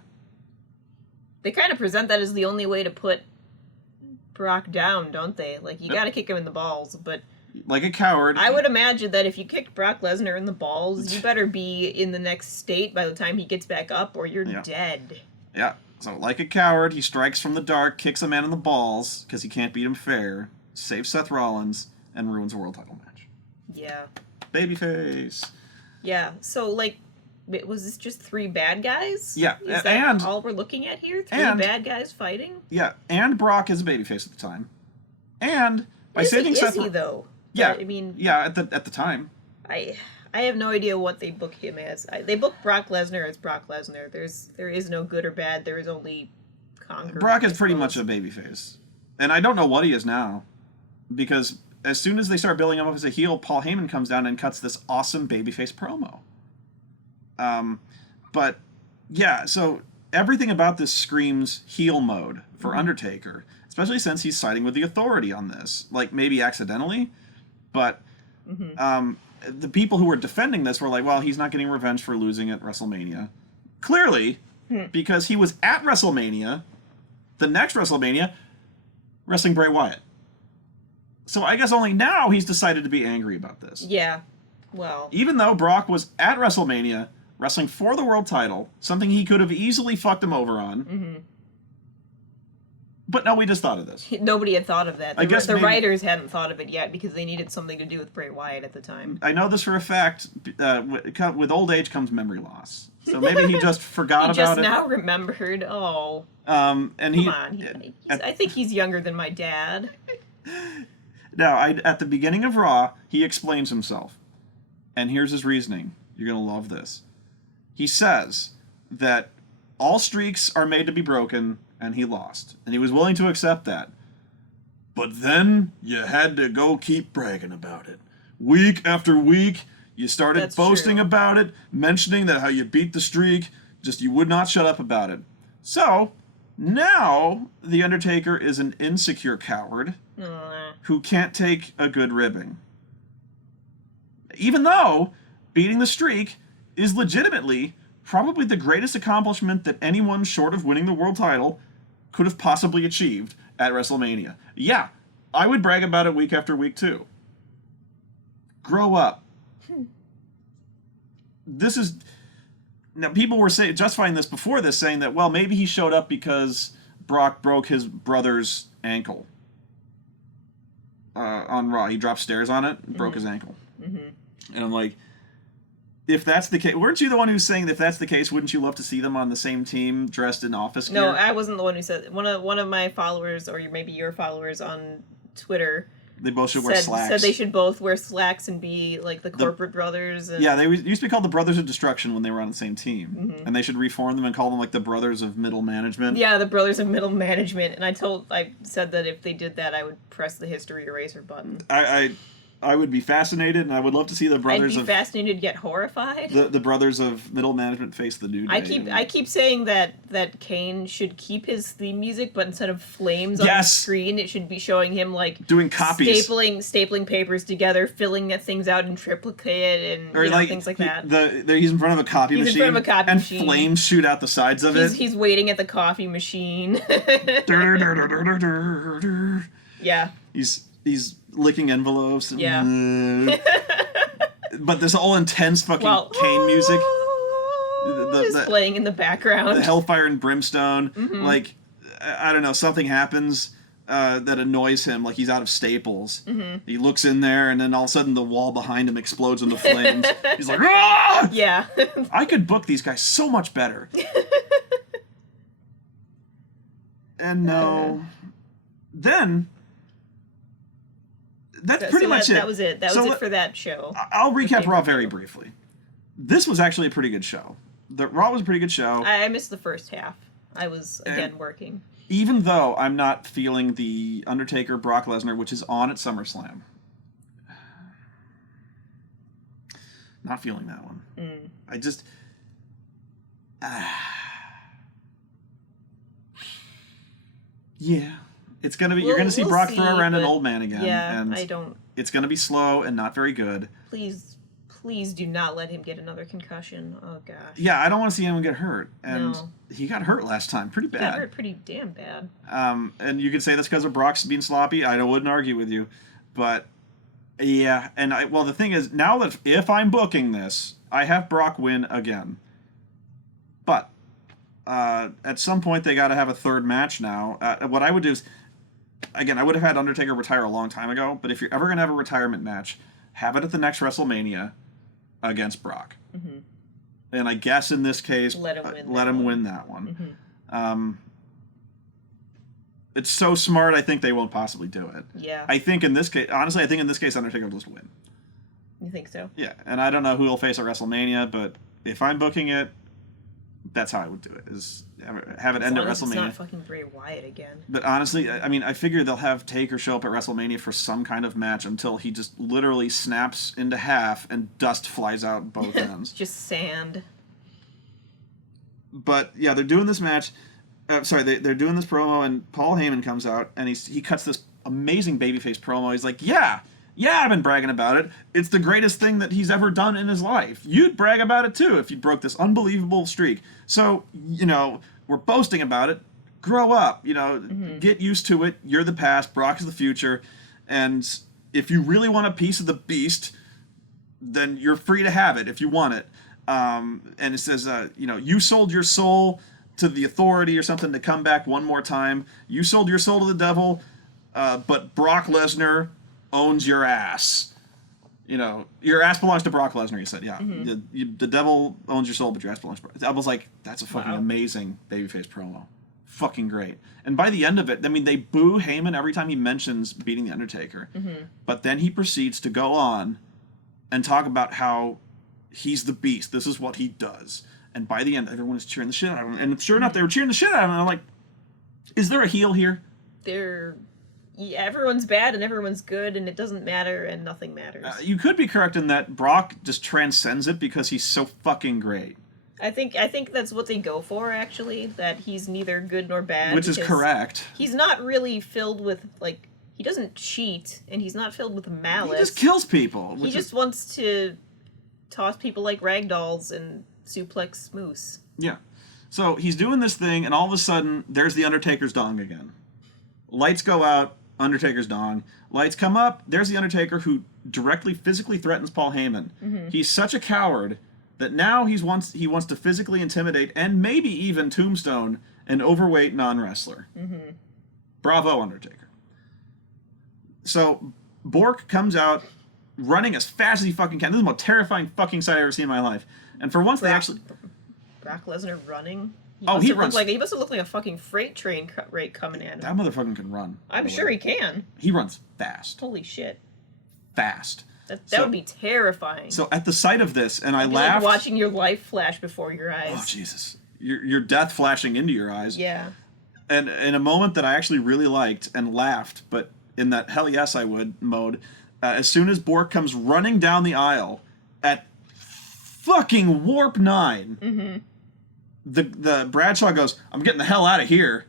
They kind of present that as the only way to put Brock down, don't they? You got to kick him in the balls, but like a coward. I would imagine that if you kicked Brock Lesnar in the balls, you better be in the next state by the time he gets back up, or you're dead. Yeah. So, like a coward, he strikes from the dark, kicks a man in the balls, because he can't beat him fair, saves Seth Rollins, and ruins a world title match. Yeah. Babyface. Yeah. So, was this just 3 bad guys? Yeah. Is that all we're looking at here? 3 bad guys fighting? Yeah. And Brock is a babyface at the time. And by saving Seth... Is he, though? Yeah. But, I mean... Yeah, at the time. I have no idea what they book him as. They book Brock Lesnar as Brock Lesnar. There is no good or bad. There is only conquer. Brock is pretty much a babyface. And I don't know what he is now. Because as soon as they start building him up as a heel, Paul Heyman comes down and cuts this awesome babyface promo. But, yeah, so everything about this screams heel mode for Undertaker. Especially since he's siding with the Authority on this. Maybe accidentally. But... the people who were defending this were like, well, he's not getting revenge for losing at WrestleMania. Clearly, because he was at WrestleMania, the next WrestleMania, wrestling Bray Wyatt. So I guess only now he's decided to be angry about this. Yeah, well... Even though Brock was at WrestleMania, wrestling for the world title, something he could have easily fucked him over on. But no, we just thought of this. Nobody had thought of that. The writers hadn't thought of it yet because they needed something to do with Bray Wyatt at the time. I know this for a fact. With old age comes memory loss. So maybe he just forgot he about just it. now remembered. Oh. And Come on. I think he's younger than my dad. Now, at the beginning of Raw, he explains himself. And here's his reasoning. You're going to love this. He says that all streaks are made to be broken, and he lost. And he was willing to accept that. But then you had to go keep bragging about it. Week after week, you started boasting about it, mentioning that how you beat the streak, just you would not shut up about it. So, now, The Undertaker is an insecure coward who can't take a good ribbing. Even though beating the streak is legitimately probably the greatest accomplishment that anyone short of winning the world title could have possibly achieved at WrestleMania. Yeah, I would brag about it week after week too. Grow up. This is... Now, people were justifying this before this, saying that, well, maybe he showed up because Brock broke his brother's ankle on Raw. He dropped stairs on it and broke his ankle. And I'm like, if that's the case, weren't you the one who's saying that if that's the case, wouldn't you love to see them on the same team dressed in office gear? No, I wasn't the one who said. One of my followers, or maybe your followers on Twitter, they both should wear slacks. Said they should both wear slacks and be like the corporate brothers. And... Yeah, they used to be called the Brothers of Destruction when they were on the same team, and they should reform them and call them like the Brothers of Middle Management. Yeah, the Brothers of Middle Management. And I said that if they did that, I would press the history eraser button. I would be fascinated, and I would love to see the brothers of... I'd be fascinated yet horrified. The brothers of Middle Management face the New Day. I keep saying that Kane should keep his theme music, but instead of flames on the screen, it should be showing him, like... doing copies. Stapling papers together, filling things out in triplicate, and things like that. He's in front of a copy machine. He's in front of a copy machine. And flames shoot out the sides of it. He's waiting at the coffee machine. Yeah. He's licking envelopes. And, but this all intense fucking Kane music. Is playing in the background. The Hellfire and Brimstone. Like, I don't know, something happens that annoys him. Like he's out of staples. He looks in there, and then all of a sudden the wall behind him explodes into flames. He's like, ah! Yeah. I could book these guys so much better. And no. Then... That's pretty much it. That was it. That was it for that show. I'll recap Raw very briefly. This was actually a pretty good show. The Raw was a pretty good show. I missed the first half. I was, again, working. Even though I'm not feeling the Undertaker Brock Lesnar, which is on at SummerSlam. Not feeling that one. I just... yeah. It's gonna be. You're gonna see Brock throw around an old man again. Yeah, and I don't. It's gonna be slow and not very good. Please do not let him get another concussion. Oh gosh. Yeah, I don't want to see anyone get hurt. And he got hurt last time, pretty bad. He got hurt pretty damn bad. And you could say that's because of Brock's being sloppy. I wouldn't argue with you, but yeah. And the thing is, now that if I'm booking this, I have Brock win again. But at some point they got to have a third match now. What I would do is. Again, I would have had Undertaker retire a long time ago, but if you're ever going to have a retirement match, have it at the next WrestleMania against Brock. And I guess in this case, let him win that one. It's so smart, I think they won't possibly do it. Yeah. I think in this case, honestly, Undertaker will just win. You think so? Yeah, and I don't know who he'll face at WrestleMania, but if I'm booking it, that's how I would do it, is have it end at WrestleMania. It's not fucking Bray Wyatt again. But honestly, I mean, I figure they'll have Taker show up at WrestleMania for some kind of match until he just literally snaps into half and dust flies out both ends. Just sand. But yeah, they're doing this match. They're doing this promo, and Paul Heyman comes out and he cuts this amazing babyface promo. He's like, yeah, I've been bragging about it. It's the greatest thing that he's ever done in his life. You'd brag about it too if you broke this unbelievable streak. So, we're boasting about it. Grow up, get used to it. You're the past. Brock is the future. And if you really want a piece of the beast, then you're free to have it if you want it. And it says, you sold your soul to the authority or something to come back one more time. You sold your soul to the devil, but Brock Lesnar owns your ass. you know, your ass belongs to Brock Lesnar, you said. Yeah. The devil owns your soul, but your ass belongs to Brock. I was like, that's a fucking amazing babyface promo. Fucking great. And by the end of it, I mean, they boo Heyman every time he mentions beating The Undertaker. But then he proceeds to go on and talk about how he's the beast. This is what he does. And by the end, everyone is cheering the shit out of him. And sure enough, they were cheering the shit out of him. And I'm like, is there a heel here? Everyone's bad and everyone's good, and it doesn't matter, and nothing matters. You could be correct in that Brock just transcends it because he's so fucking great. I think that's what they go for, actually, that he's neither good nor bad. Which is correct. He's not really filled with, like, he doesn't cheat, and he's not filled with malice. He just kills people. He just wants to toss people like ragdolls and suplex Moose. Yeah. So he's doing this thing, and all of a sudden, there's the Undertaker's dong again. Lights go out, Undertaker's dong. Lights come up, there's the Undertaker, who directly physically threatens Paul Heyman. He's such a coward that now he wants to physically intimidate and maybe even tombstone an overweight non-wrestler. Bravo, Undertaker. So Bork comes out running as fast as he fucking can. This is the most terrifying fucking sight I've ever seen in my life. And for once, they actually... Brock Lesnar running? He runs. He must have looked like a fucking freight train right coming at him. That motherfucker can run. I'm sure he can. He runs fast. Holy shit. Fast. That would be terrifying. So at the sight of this, and I laughed... like watching your life flash before your eyes. Oh, Jesus. Your death flashing into your eyes. Yeah. And in a moment that I actually really liked and laughed, but in that hell yes I would mode, as soon as Bork comes running down the aisle at fucking warp 9... The Bradshaw goes, I'm getting the hell out of here.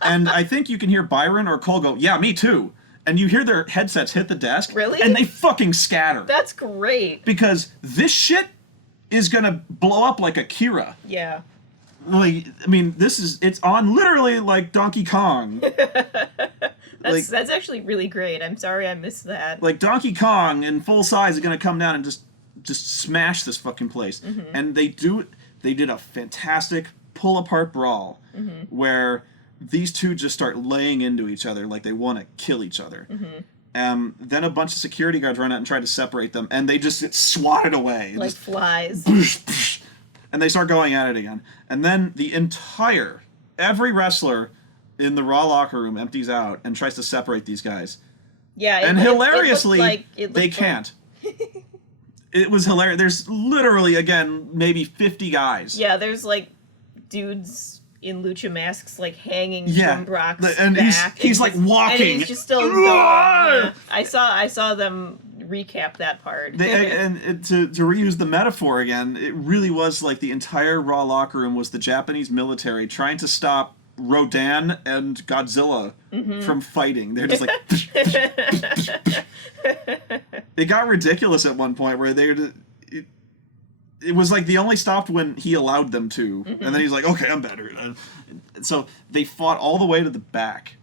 And I think you can hear Byron or Cole go, yeah, me too. And you hear their headsets hit the desk. Really? And they fucking scatter. That's great. Because this shit is gonna blow up like Akira. Yeah. Like, I mean, it's on literally like Donkey Kong. That's actually really great. I'm sorry I missed that. Like Donkey Kong in full size is gonna come down and just smash this fucking place. And they did a fantastic pull-apart brawl where these two just start laying into each other like they want to kill each other. Then a bunch of security guards run out and try to separate them, and they just get swatted away. Like flies. And they start going at it again. And then every wrestler in the Raw locker room empties out and tries to separate these guys. Yeah, and hilariously, they can't. It was hilarious. There's literally, again, maybe 50 guys. Yeah, there's, like, dudes in lucha masks, like, hanging from Brock's and back. He's like, walking. And he's just still going. Yeah. I saw them recap that part. And to reuse the metaphor again, it really was like the entire Raw locker room was the Japanese military trying to stop Rodan and Godzilla from fighting. They're just like... It got ridiculous at one point where it was like they only stopped when he allowed them to. And then he's like, okay, I'm better. And so they fought all the way to the back.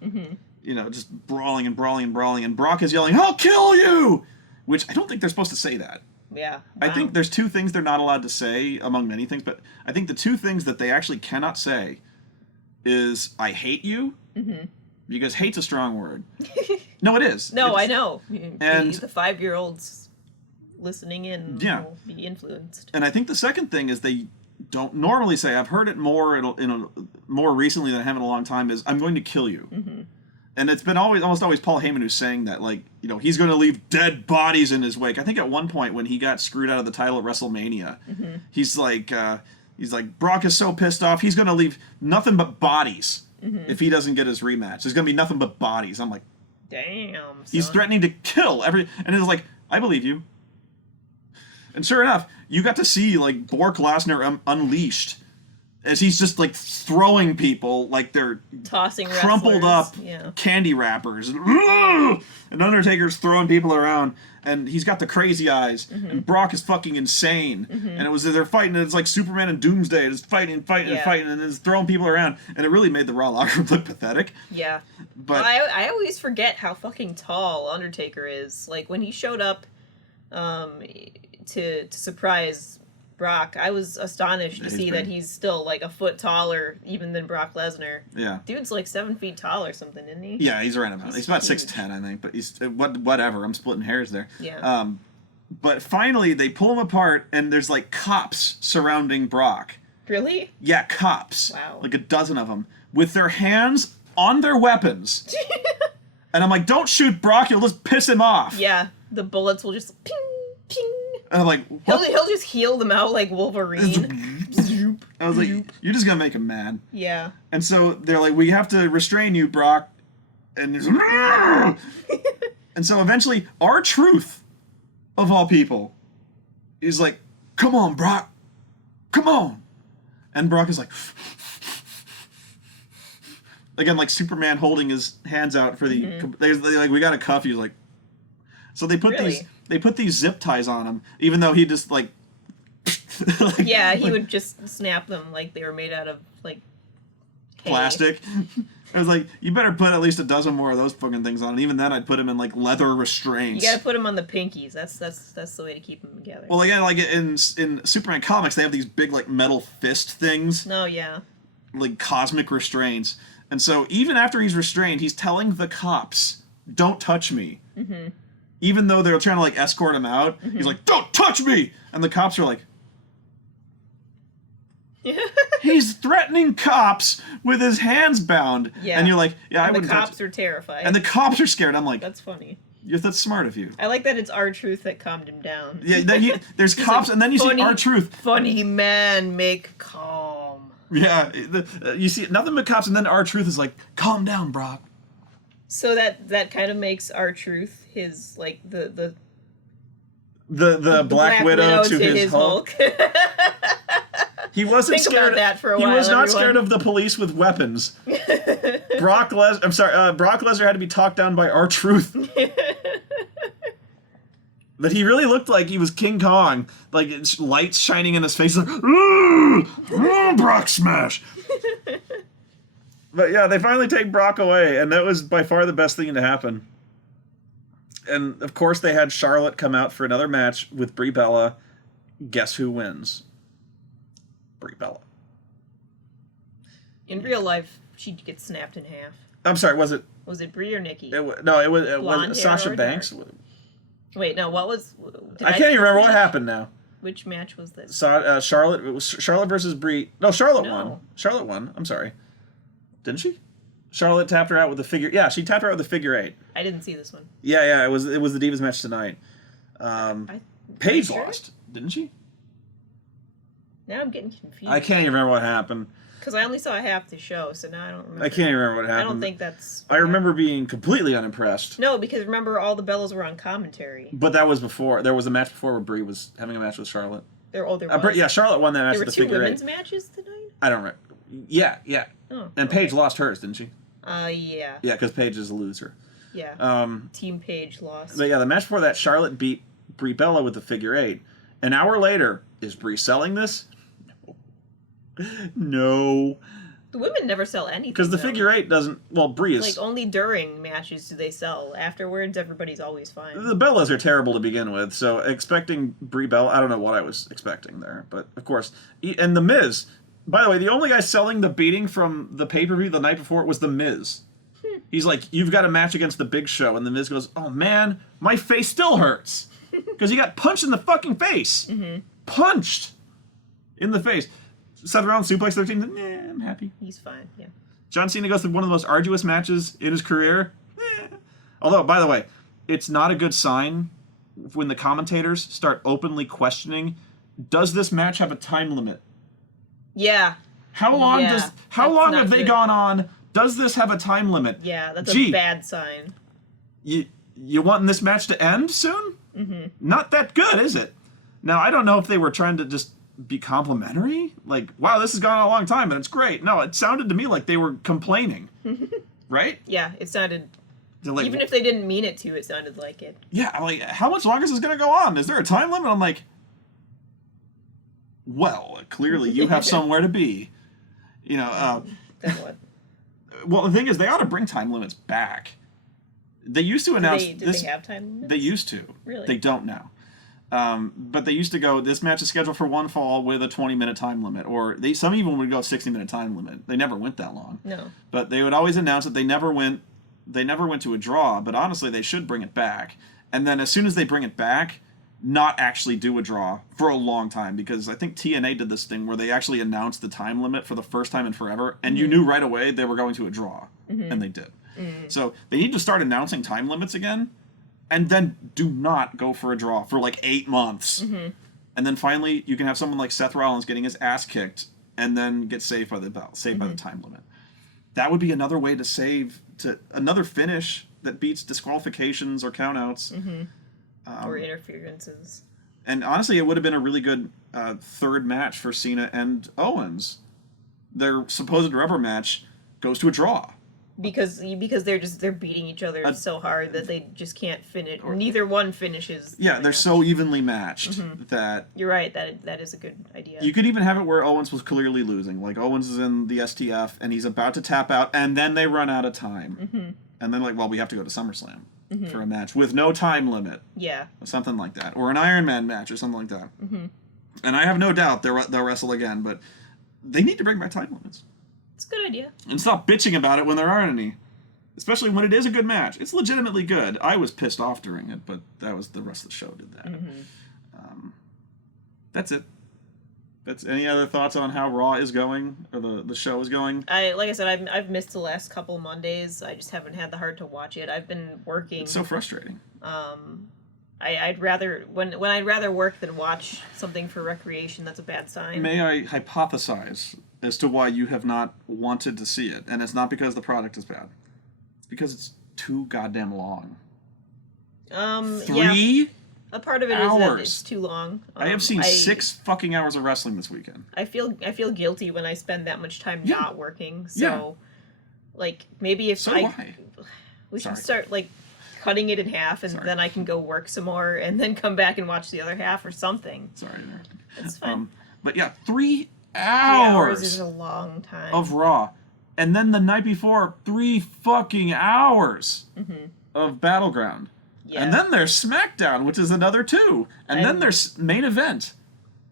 You know, just brawling and brawling and brawling. And Brock is yelling, I'll kill you! Which I don't think they're supposed to say that. Yeah. Wow. I think there's two things they're not allowed to say, among many things. But I think the two things that they actually cannot say is, I hate you. Because hate's a strong word. No, it is. No, I know. And the 5-year-olds listening in will be influenced. And I think the second thing is they don't normally say, I've heard it more more recently than I have in a long time, is I'm going to kill you. And it's been almost always Paul Heyman who's saying that, like, you know, he's going to leave dead bodies in his wake. I think at one point when he got screwed out of the title at WrestleMania, he's like, Brock is so pissed off, he's going to leave nothing but bodies. If he doesn't get his rematch, there's gonna be nothing but bodies. I'm like, damn. Son. He's threatening to kill and it's like, I believe you. And sure enough, you got to see like Bork Lesnar unleashed as he's just like throwing people like they're tossing crumpled wrestlers. up candy wrappers, and Undertaker's throwing people around, and he's got the crazy eyes, and Brock is fucking insane, and they're fighting, and it's like Superman and Doomsday, just fighting, and fighting, and it's throwing people around, and it really made the Raw locker room look pathetic. Yeah, but I always forget how fucking tall Undertaker is. Like when he showed up, to surprise Brock. I was astonished to see that he's still like a foot taller even than Brock Lesnar. Yeah. Dude's like 7 feet tall or something, isn't he? Yeah, he's around about. He's about 6'10", I think, but he's whatever. I'm splitting hairs there. Yeah. But finally they pull him apart and there's like cops surrounding Brock. Really? Yeah, cops. Wow. Like a dozen of them with their hands on their weapons. And I'm like, don't shoot Brock, you'll just piss him off. Yeah, the bullets will just ping, ping. And I'm like, what? He'll just heal them out like Wolverine. I was like, you're just gonna make him mad. Yeah. And so they're like, we have to restrain you, Brock. And there's and so eventually, R-Truth, of all people, is like, come on, Brock. Come on. And Brock is like, again, like Superman holding his hands out for the. They're like, we got to cuff you. Like, so they put these zip ties on him, even though he just like. Yeah, he would just snap them like they were made out of like hay. Plastic. I was like, you better put at least a dozen more of those fucking things on. And even then, I'd put him in like leather restraints. You gotta put him on the pinkies. That's the way to keep them together. Well, again, like in Superman comics, they have these big like metal fist things. Oh yeah. Like cosmic restraints. And so even after he's restrained, he's telling the cops, "Don't touch me." Mm-hmm. Even though they're trying to like escort him out, he's like, "Don't touch me!" And the cops are like, he's threatening cops with his hands bound. Yeah. And you're like, yeah, I wouldn't touch. The cops are terrified. And the cops are scared. I'm like, that's funny. That's smart of you. I like that it's R-Truth that calmed him down. Yeah, then there's cops, like, and then you see R-Truth. Funny man, make calm. Yeah, you see nothing but cops, and then R-Truth is like, calm down, Brock. So that kind of makes R-Truth his like the Black Widow to his Hulk. He wasn't scared. About that for a while, he was not scared of the police with weapons. Brock Lesnar had to be talked down by R-Truth. But he really looked like he was King Kong, like lights shining in his face, like Brock smash. But yeah, they finally take Brock away, and that was by far the best thing to happen. And of course, they had Charlotte come out for another match with Brie Bella. Guess who wins? Brie Bella. In real life, she'd get snapped in half. I'm sorry, was it Brie or Nikki? It was Sasha Banks. Wait, no, what was... I can't even remember what happened now. Which match was this? Charlotte. It was Charlotte versus Brie. No, Charlotte won. Charlotte won. I'm sorry. Didn't she? Charlotte tapped her out with the figure... Yeah, she tapped her out with the figure 8. I didn't see this one. Yeah, it was the Divas match tonight. Paige lost, didn't she? Now I'm getting confused. I can't even remember what happened. Because I only saw half the show, so now I don't remember. I can't even remember what happened. I don't think that's... I remember being completely unimpressed. No, because remember all the Bellas were on commentary. But that was before. There was a match before where Brie was having a match with Charlotte. There was? Yeah, Charlotte won that match with the figure 8. There were 2 women's matches tonight? I don't remember. Yeah. Oh, and Paige lost hers, didn't she? Yeah. Yeah, because Paige is a loser. Yeah. Team Paige lost. But yeah, the match before that, Charlotte beat Brie Bella with the figure 8. An hour later, is Brie selling this? No. The women never sell anything. Because the figure 8 doesn't... Well, Brie is... Like, only during matches do they sell. Afterwards, everybody's always fine. The Bellas are terrible to begin with, so expecting Brie Bella... I don't know what I was expecting there, but of course... And The Miz... By the way, the only guy selling the beating from the pay-per-view the night before was The Miz. He's like, you've got a match against the Big Show, and The Miz goes, oh man, my face still hurts. Because he got punched in the fucking face. Mm-hmm. Punched in the face. Seth Rollins suplex 13. I'm happy. He's fine, yeah. John Cena goes through one of the most arduous matches in his career. Although, by the way, it's not a good sign when the commentators start openly questioning, does this match have a time limit? Yeah. How long have they gone on? Does this have a time limit? Yeah, that's a bad sign. You wanting this match to end soon? Mm-hmm. Not that good, is it? Now, I don't know if they were trying to just be complimentary. Like, wow, this has gone on a long time and it's great. No, it sounded to me like they were complaining. Right? Yeah, it sounded... Like, even if they didn't mean it to, it sounded like it. Yeah, like, how much longer is this going to go on? Is there a time limit? I'm like... Well, clearly you have somewhere to be. You know, Then what? Well, the thing is, they ought to bring time limits back. They used to announce Did they have time limits? They used to. Really? They don't now. But they used to go, this match is scheduled for one fall with a 20-minute time limit. Or some even would go 60-minute time limit. They never went that long. No. But they would always announce that they never went to a draw. But honestly, they should bring it back. And then as soon as they bring it back, not actually do a draw for a long time. Because I think TNA did this thing where they actually announced the time limit for the first time in forever. And you knew right away they were going to a draw. And they did. So they need to start announcing time limits again. And then do not go for a draw for like 8 months. And then finally, you can have someone like Seth Rollins getting his ass kicked and then get saved by the bell, by the time limit. That would be another way to save, another finish that beats disqualifications or countouts. Or interferences. And honestly, it would have been a really good third match for Cena and Owens. Their supposed rubber match goes to a draw. Because they're beating each other so hard that they just can't finish. Neither one finishes. Yeah, they're so evenly matched that... You're right, that is a good idea. You could even have it where Owens was clearly losing. Like, Owens is in the STF, and he's about to tap out, and then they run out of time. And then, like, well, we have to go to SummerSlam for a match with no time limit. Yeah. Something like that. Or an Iron Man match or something like that. And I have no doubt they'll wrestle again, but they need to bring back time limits. It's a good idea. And stop bitching about it when there aren't any. Especially when it is a good match. It's legitimately good. I was pissed off during it, but that was the rest of the show did that. That's it. Any other thoughts on how Raw is going, or the show is going? Like I said, I've missed the last couple Mondays. I just haven't had the heart to watch it. I've been working. It's so frustrating. I'd rather when I'd rather work than watch something for recreation. That's a bad sign. May I hypothesize as to why you have not wanted to see it, and it's not because the product is bad. It's because it's too goddamn long. 3 yeah. A part of it hours. is that it's too long. I have seen 6 fucking hours of wrestling this weekend. I feel guilty when I spend that much time not working. So, like, maybe if we should start like cutting it in half, and then I can go work some more, and then come back and watch the other half or something. Sorry, that's fine. But yeah, 3 hours is a long time of Raw, and then the night before 3 fucking hours of Battleground. Yeah. And then there's SmackDown, which is another 2. And then there's main event.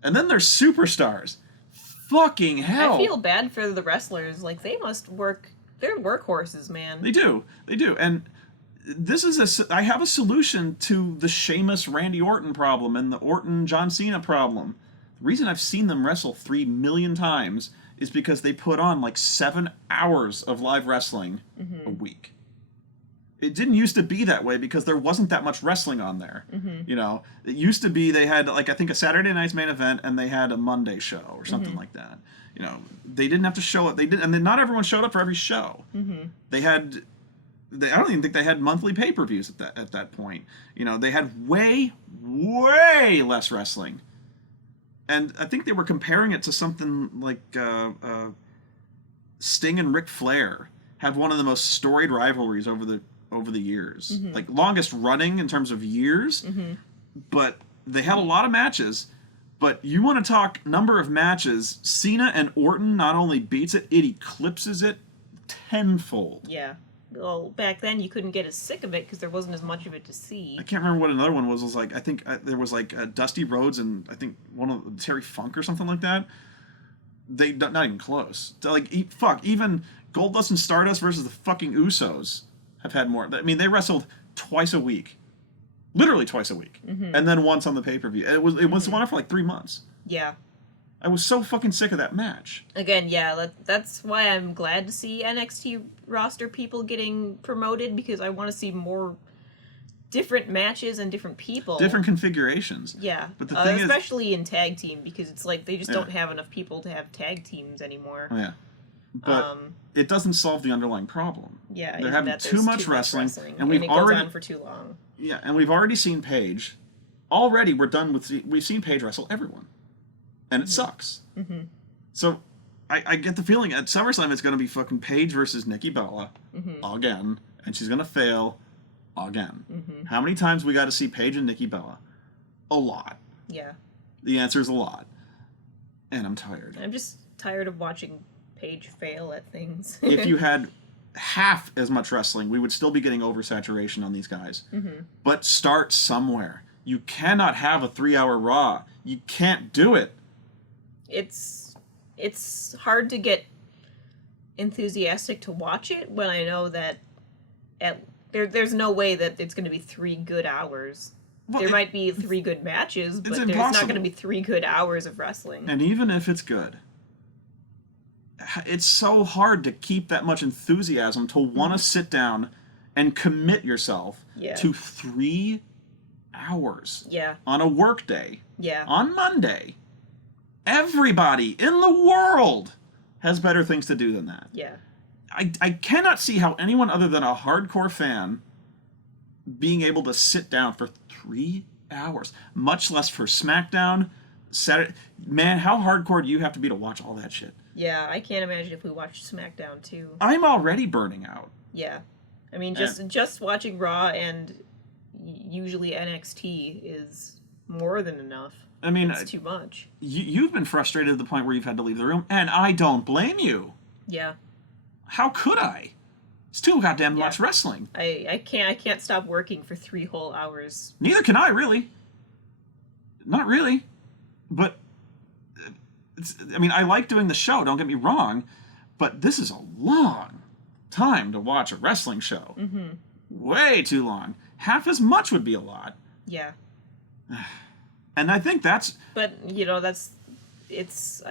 And then there's Superstars. Fucking hell. I feel bad for the wrestlers. Like, they must work. They're workhorses, man. They do. And this is I have a solution to the Sheamus Randy Orton problem and the Orton John Cena problem. The reason I've seen them wrestle 3 million times is because they put on like 7 hours of live wrestling a week. It didn't used to be that way because there wasn't that much wrestling on there. You know, it used to be they had like I think a Saturday night's main event and they had a Monday show or something like that. You know, they didn't have to show up. They did, and then not everyone showed up for every show. They had. I don't even think they had monthly pay-per-views at that point. You know, they had way less wrestling. And I think they were comparing it to something like Sting and Ric Flair have one of the most storied rivalries over the years. Like, longest running in terms of years. But they had a lot of matches. But you want to talk number of matches, Cena and Orton not only beats it, it eclipses it tenfold. Yeah. Well, back then you couldn't get as sick of it because there wasn't as much of it to see. I can't remember what another one was. It was like, I think there was like Dusty Rhodes and I think one of Terry Funk or something like that. They not even close. Like, even Goldust and Stardust versus the fucking Usos have had more. I mean, they wrestled twice a week, literally twice a week, and then once on the pay-per-view. It was one for like 3 months. Yeah. I was so fucking sick of that match. Again, yeah, that's why I'm glad to see NXT roster people getting promoted, because I want to see more different matches and different people. Different configurations. Yeah. But the thing especially in tag team, because it's like they just don't have enough people to have tag teams anymore. Oh, yeah. But it doesn't solve the underlying problem. Yeah. They're having too much wrestling. And it goes on for too long. Yeah, and we've already seen Paige. Already we've seen Paige wrestle everyone. And it sucks. So I get the feeling at SummerSlam it's going to be fucking Paige versus Nikki Bella again, and she's going to fail again. How many times we got to see Paige and Nikki Bella? A lot. Yeah. The answer is a lot. And I'm tired. I'm just tired of watching Paige fail at things. If you had half as much wrestling, we would still be getting oversaturation on these guys. But start somewhere. You cannot have a 3-hour Raw. You can't do it. It's hard to get enthusiastic to watch it when I know that there's no way that it's going to be 3 good hours. Well, there might be 3 good matches, but there's not going to be 3 good hours of wrestling. And even if it's good, it's so hard to keep that much enthusiasm to want to sit down and commit yourself to 3 hours on a work day on Monday. Everybody in the world has better things to do than that. Yeah. I cannot see how anyone other than a hardcore fan being able to sit down for 3 hours, much less for SmackDown, Saturday. Man, how hardcore do you have to be to watch all that shit? Yeah, I can't imagine if we watched SmackDown too. I'm already burning out. Yeah. I mean, just watching Raw and usually NXT is more than enough. I mean, it's too much. You've been frustrated to the point where you've had to leave the room, and I don't blame you. Yeah. How could I? It's too goddamn much wrestling. I can't stop working for 3 whole hours. Neither can I, really. Not really. But I mean, I like doing the show, don't get me wrong, but this is a long time to watch a wrestling show. Mm-hmm. Way too long. Half as much would be a lot. Yeah. And I think that's... But, it's...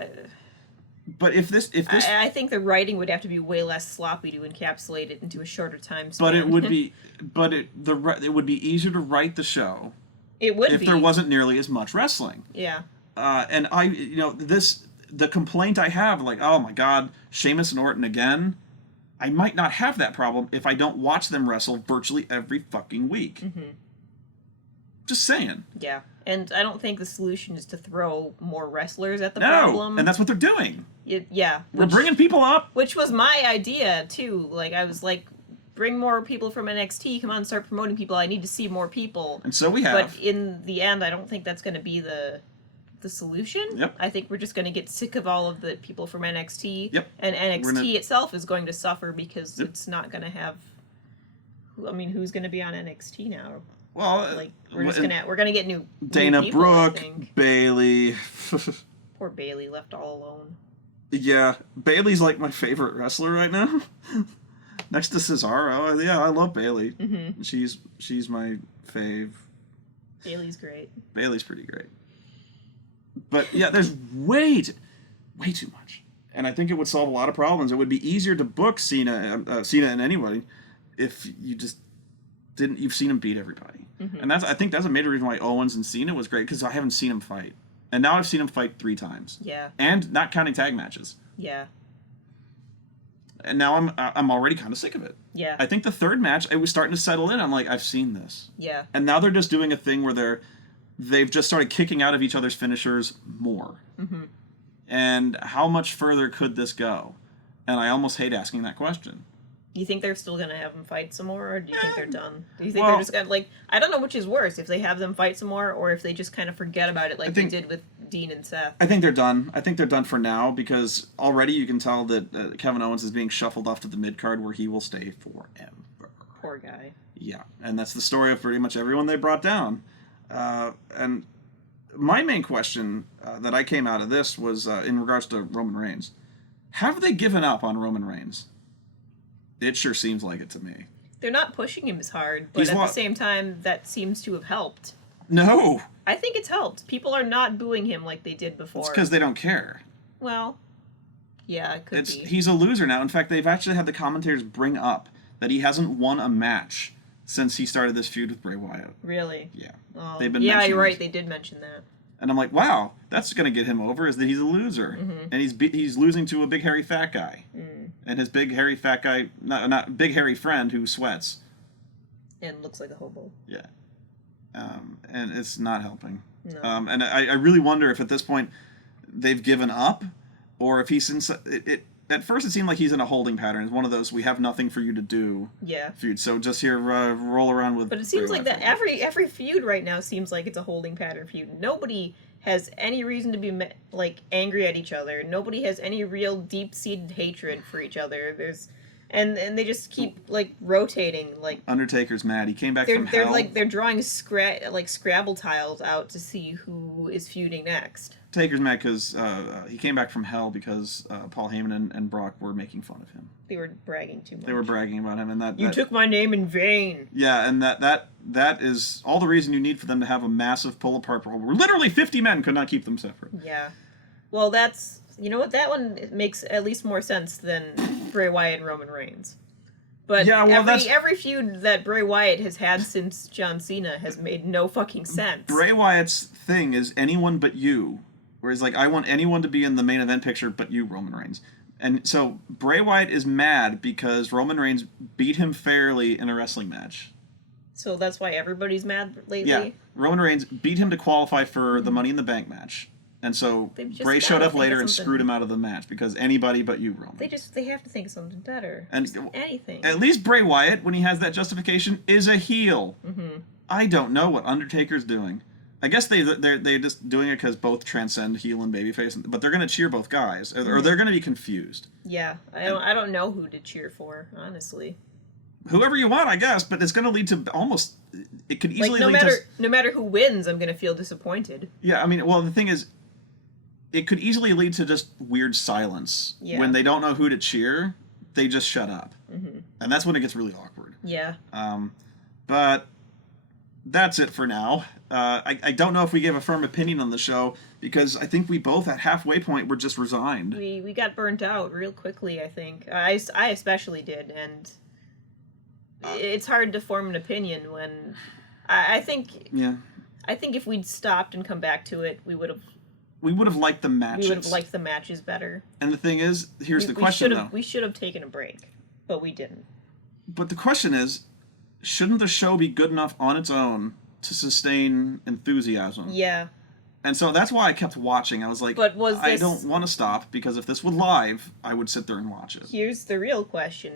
But if this... I think the writing would have to be way less sloppy to encapsulate it into a shorter time span. But it would be... it would be easier to write the show... It would be. If there wasn't nearly as much wrestling. Yeah. And the complaint I have, like, oh my God, Sheamus and Orton again, I might not have that problem if I don't watch them wrestle virtually every fucking week. Mm-hmm. Just saying. Yeah. And I don't think the solution is to throw more wrestlers at the problem. And that's what they're doing. Yeah. We're bringing people up. Which was my idea, too. Like, I was like, bring more people from NXT, come on, start promoting people, I need to see more people. And so we have. But in the end, I don't think that's going to be the solution. Yep. I think we're just going to get sick of all of the people from NXT. Yep. And NXT itself is going to suffer because it's not going to have... I mean, who's going to be on NXT now? Well, like we're gonna get new Dana new people, Brooke, Bayley. Poor Bayley left all alone. Yeah, Bayley's like my favorite wrestler right now. Next to Cesaro. Yeah, I love Bayley. Mm-hmm. She's my fave. Bayley's great. Bayley's pretty great. But yeah, there's way too much, and I think it would solve a lot of problems. It would be easier to book Cena and anybody if you just you've seen him beat everybody. Mm-hmm. And I think that's a major reason why Owens and Cena was great, because I haven't seen him fight. And now I've seen him fight 3 times. Yeah. And not counting tag matches. Yeah. And now I'm already kind of sick of it. Yeah. I think the 3rd match, it was starting to settle in. I'm like, I've seen this. Yeah. And now they're just doing a thing where they've just started kicking out of each other's finishers more. Mm-hmm. And how much further could this go? And I almost hate asking that question. You think they're still going to have them fight some more, or do you think they're done? Do you think they're just going to, like, I don't know which is worse, if they have them fight some more, or if they just kind of forget about it like they did with Dean and Seth. I think they're done. I think they're done for now, because already you can tell that Kevin Owens is being shuffled off to the mid-card where he will stay forever. Poor guy. Yeah, and that's the story of pretty much everyone they brought down. And my main question that I came out of this was in regards to Roman Reigns. Have they given up on Roman Reigns? It sure seems like it to me. They're not pushing him as hard, but at the same time, that seems to have helped. No! I think it's helped. People are not booing him like they did before. It's because they don't care. Well, yeah, it could be. He's a loser now. In fact, they've actually had the commentators bring up that he hasn't won a match since he started this feud with Bray Wyatt. Really? Yeah. Oh, They've been you're right. They did mention that. And I'm like, wow, that's going to get him over, is that he's a loser. Mm-hmm. And he's losing to a big, hairy, fat guy. Mm. And his big, hairy, fat guy, not big, hairy friend who sweats. And looks like a hobo. Yeah. And it's not helping. No. And I really wonder if at this point they've given up, or if he's at first it seemed like he's in a holding pattern. It's one of those, we have nothing for you to do. Yeah. Feud. So just here, roll around with. But it seems like that every feud right now seems like it's a holding pattern feud. Nobody has any reason to be angry at each other. Nobody has any real deep-seated hatred for each other. And they just keep like rotating. Like Undertaker's mad. He came back from they're hell. like they're drawing Scrabble tiles out to see who is feuding next. Taker's mad because he came back from hell because Paul Heyman and Brock were making fun of him. They were bragging too much. They were bragging about him, and you took my name in vain. Yeah, and that is all the reason you need for them to have a massive pull apart brawl where literally 50 men could not keep them separate. Yeah, well, that's you know what, that one makes at least more sense than Bray Wyatt and Roman Reigns. But yeah, well, every feud that Bray Wyatt has had since John Cena has made no fucking sense. Bray Wyatt's thing is anyone but you. Whereas, like, I want anyone to be in the main event picture but you, Roman Reigns. And so Bray Wyatt is mad because Roman Reigns beat him fairly in a wrestling match. So that's why everybody's mad lately? Yeah. Roman Reigns beat him to qualify for the Money in the Bank match. And so Bray showed up later and screwed him out of the match because anybody but you, Roman. They have to think of something better. And just anything. At least Bray Wyatt, when he has that justification, is a heel. Mm-hmm. I don't know what Undertaker's doing. I guess they're just doing it because both transcend heel and babyface, but they're going to cheer both guys, or they're going to be confused. Yeah, I don't know who to cheer for, honestly. Whoever you want, I guess, but it's going to lead to almost. It could easily lead to. No matter who wins, I'm going to feel disappointed. Yeah, I mean, well, the thing is, it could easily lead to just weird silence when they don't know who to cheer. They just shut up, and that's when it gets really awkward. Yeah. But that's it for now. I don't know if we gave a firm opinion on the show because I think we both at halfway point were just resigned. We got burnt out real quickly, I think. I especially did, and it's hard to form an opinion when I think if we'd stopped and come back to it, we would have liked the matches. We would have liked the matches better. And the thing is, here's the question though. We should have taken a break, but we didn't. But the question is, shouldn't the show be good enough on its own to sustain enthusiasm? Yeah. And so that's why I kept watching. I was like, I don't want to stop, because if this was live, I would sit there and watch it. Here's the real question.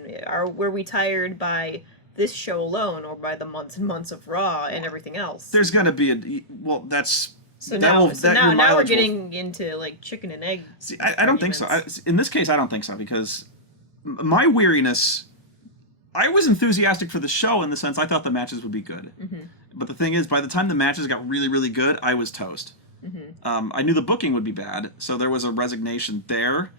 Were we tired by this show alone, or by the months and months of Raw and everything else? There's going to be that's... So now we're getting into, like, chicken and egg. See, I don't think so. In this case, I don't think so, because my weariness... I was enthusiastic for the show in the sense I thought the matches would be good. Mm-hmm. But the thing is, by the time the matches got really, really good, I was toast. Mm-hmm. I knew the booking would be bad, so there was a resignation there.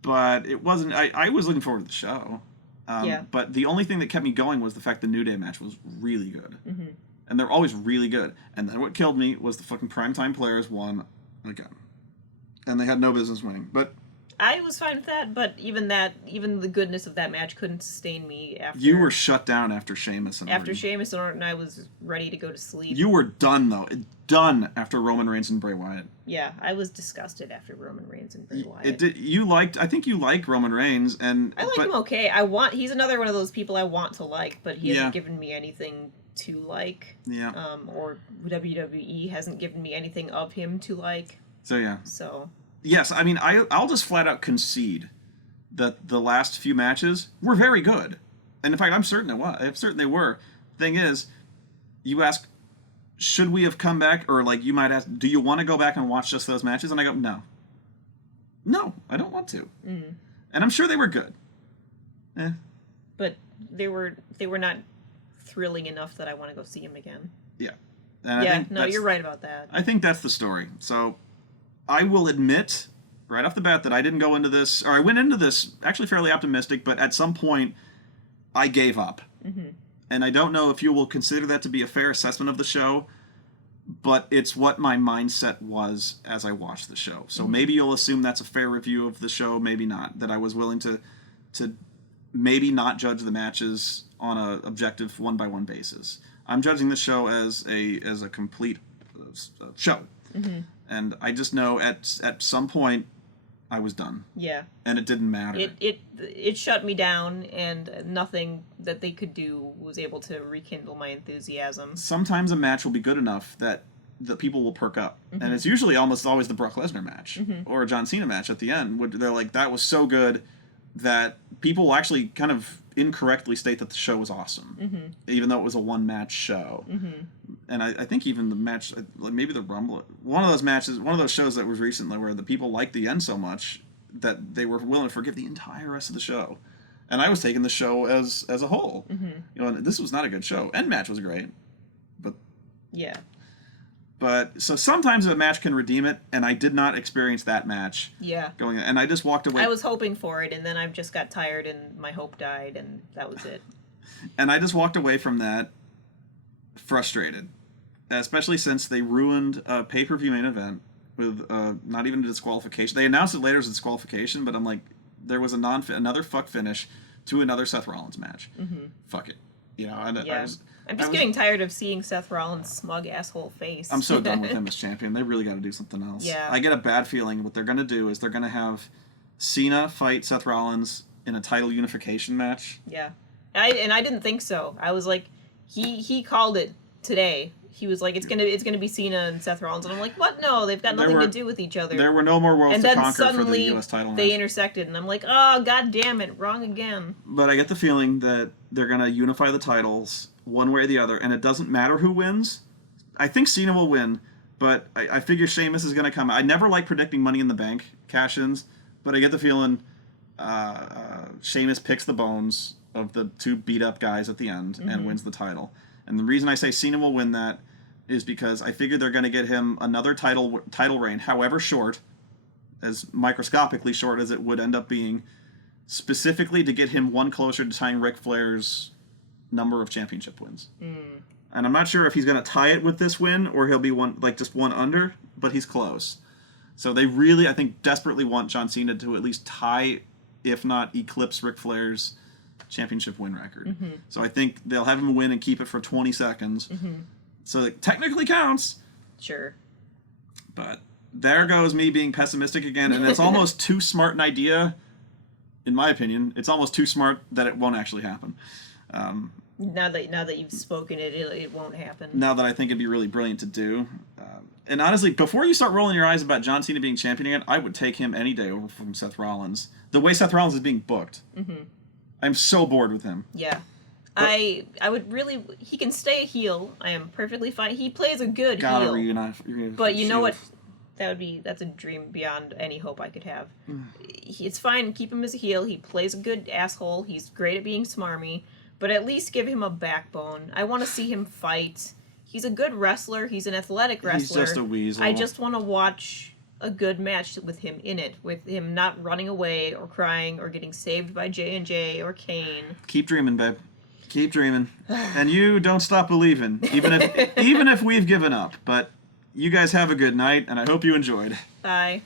But it wasn't... I was looking forward to the show. But the only thing that kept me going was the fact the New Day match was really good. Mm-hmm. And they're always really good. And then what killed me was the fucking primetime players won again. And they had no business winning. But I was fine with that, but even the goodness of that match couldn't sustain me after... You were shut down after Sheamus and Orton. After Sheamus and Orton, I was ready to go to sleep. You were done, though. Done after Roman Reigns and Bray Wyatt. Yeah, I was disgusted after Roman Reigns and Bray Wyatt. I think you like Roman Reigns, and... I like him okay. He's another one of those people I want to like, but he hasn't given me anything to like. Yeah. Or WWE hasn't given me anything of him to like. So, yeah. So... Yes, I mean, I'll just flat out concede that the last few matches were very good. And in fact, I'm certain they were. Thing is, you ask, should we have come back? Or like you might ask, do you want to go back and watch just those matches? And I go, no. No, I don't want to. Mm-hmm. And I'm sure they were good. But they were not thrilling enough that I want to go see them again. Yeah. You're right about that. I think that's the story. So... I will admit right off the bat that I didn't go into this, or I went into this actually fairly optimistic, but at some point I gave up. Mm-hmm. And I don't know if you will consider that to be a fair assessment of the show, but it's what my mindset was as I watched the show. So maybe you'll assume that's a fair review of the show, maybe not, that I was willing to maybe not judge the matches on a objective one-by-one basis. I'm judging the show as a complete show. Mm-hmm. And I just know at some point I was done. Yeah. And it didn't matter. It shut me down, and nothing that they could do was able to rekindle my enthusiasm. Sometimes a match will be good enough that the people will perk up. Mm-hmm. And it's usually almost always the Brock Lesnar match or a John Cena match at the end. Where they're like, that was so good that people will actually kind of incorrectly state that the show was awesome, even though it was a one-match show. And I think even the match, maybe the Rumble, one of those shows that was recently where the people liked the end so much that they were willing to forgive the entire rest of the show. And I was taking the show as a whole. Mm-hmm. You know, and this was not a good show. End match was great, but yeah. But so sometimes a match can redeem it, and I did not experience that match. Yeah. And I just walked away. I was hoping for it, and then I just got tired, and my hope died, and that was it. And I just walked away from that frustrated, especially since they ruined a pay-per-view main event with not even a disqualification. They announced it later as a disqualification, but I'm like, there was another fuck finish to another Seth Rollins match. Mm-hmm. Fuck it. You know, and yeah. I'm just getting tired of seeing Seth Rollins' smug asshole face. I'm so done with him as champion. They really got to do something else. Yeah. I get a bad feeling what they're going to do is they're going to have Cena fight Seth Rollins in a title unification match. Yeah. I didn't think so. I was like, he called it today. He was like, it's gonna be Cena and Seth Rollins, and I'm like, what? No, they've got nothing to do with each other. There were no more worlds to conquer for the U.S. title match. They intersected, and I'm like, oh, god damn it, wrong again. But I get the feeling that they're gonna unify the titles one way or the other, and it doesn't matter who wins. I think Cena will win, but I figure Sheamus is gonna come. I never like predicting Money in the Bank cash-ins, but I get the feeling Sheamus picks the bones of the two beat-up guys at the end and wins the title. And the reason I say Cena will win that is because I figure they're going to get him another title reign, however short, as microscopically short as it would end up being, specifically to get him one closer to tying Ric Flair's number of championship wins. And I'm not sure if he's going to tie it with this win or he'll be just one under, but he's close. So they really, I think, desperately want John Cena to at least tie, if not eclipse, Ric Flair's championship win record. So I think they'll have him win and keep it for 20 seconds. So it technically counts. Sure. But there goes me being pessimistic again, and it's almost too smart an idea, in my opinion. It's almost too smart that it won't actually happen. Now that you've spoken it won't happen. Now that I think it'd be really brilliant to do. And honestly, before you start rolling your eyes about John Cena being champion again, I would take him any day over from Seth Rollins. The way Seth Rollins is being booked. I'm so bored with him. Yeah. But I would really... He can stay a heel. I am perfectly fine. He plays a good heel. But you know what? That's a dream beyond any hope I could have. It's fine. Keep him as a heel. He plays a good asshole. He's great at being smarmy. But at least give him a backbone. I want to see him fight. He's a good wrestler. He's an athletic wrestler. He's just a weasel. I just want to watch a good match with him in it, with him not running away or crying or getting saved by J&J or Kane. Keep dreaming, babe. Keep dreaming. And you don't stop believing, even if we've given up. But you guys have a good night, and I hope you enjoyed. Bye.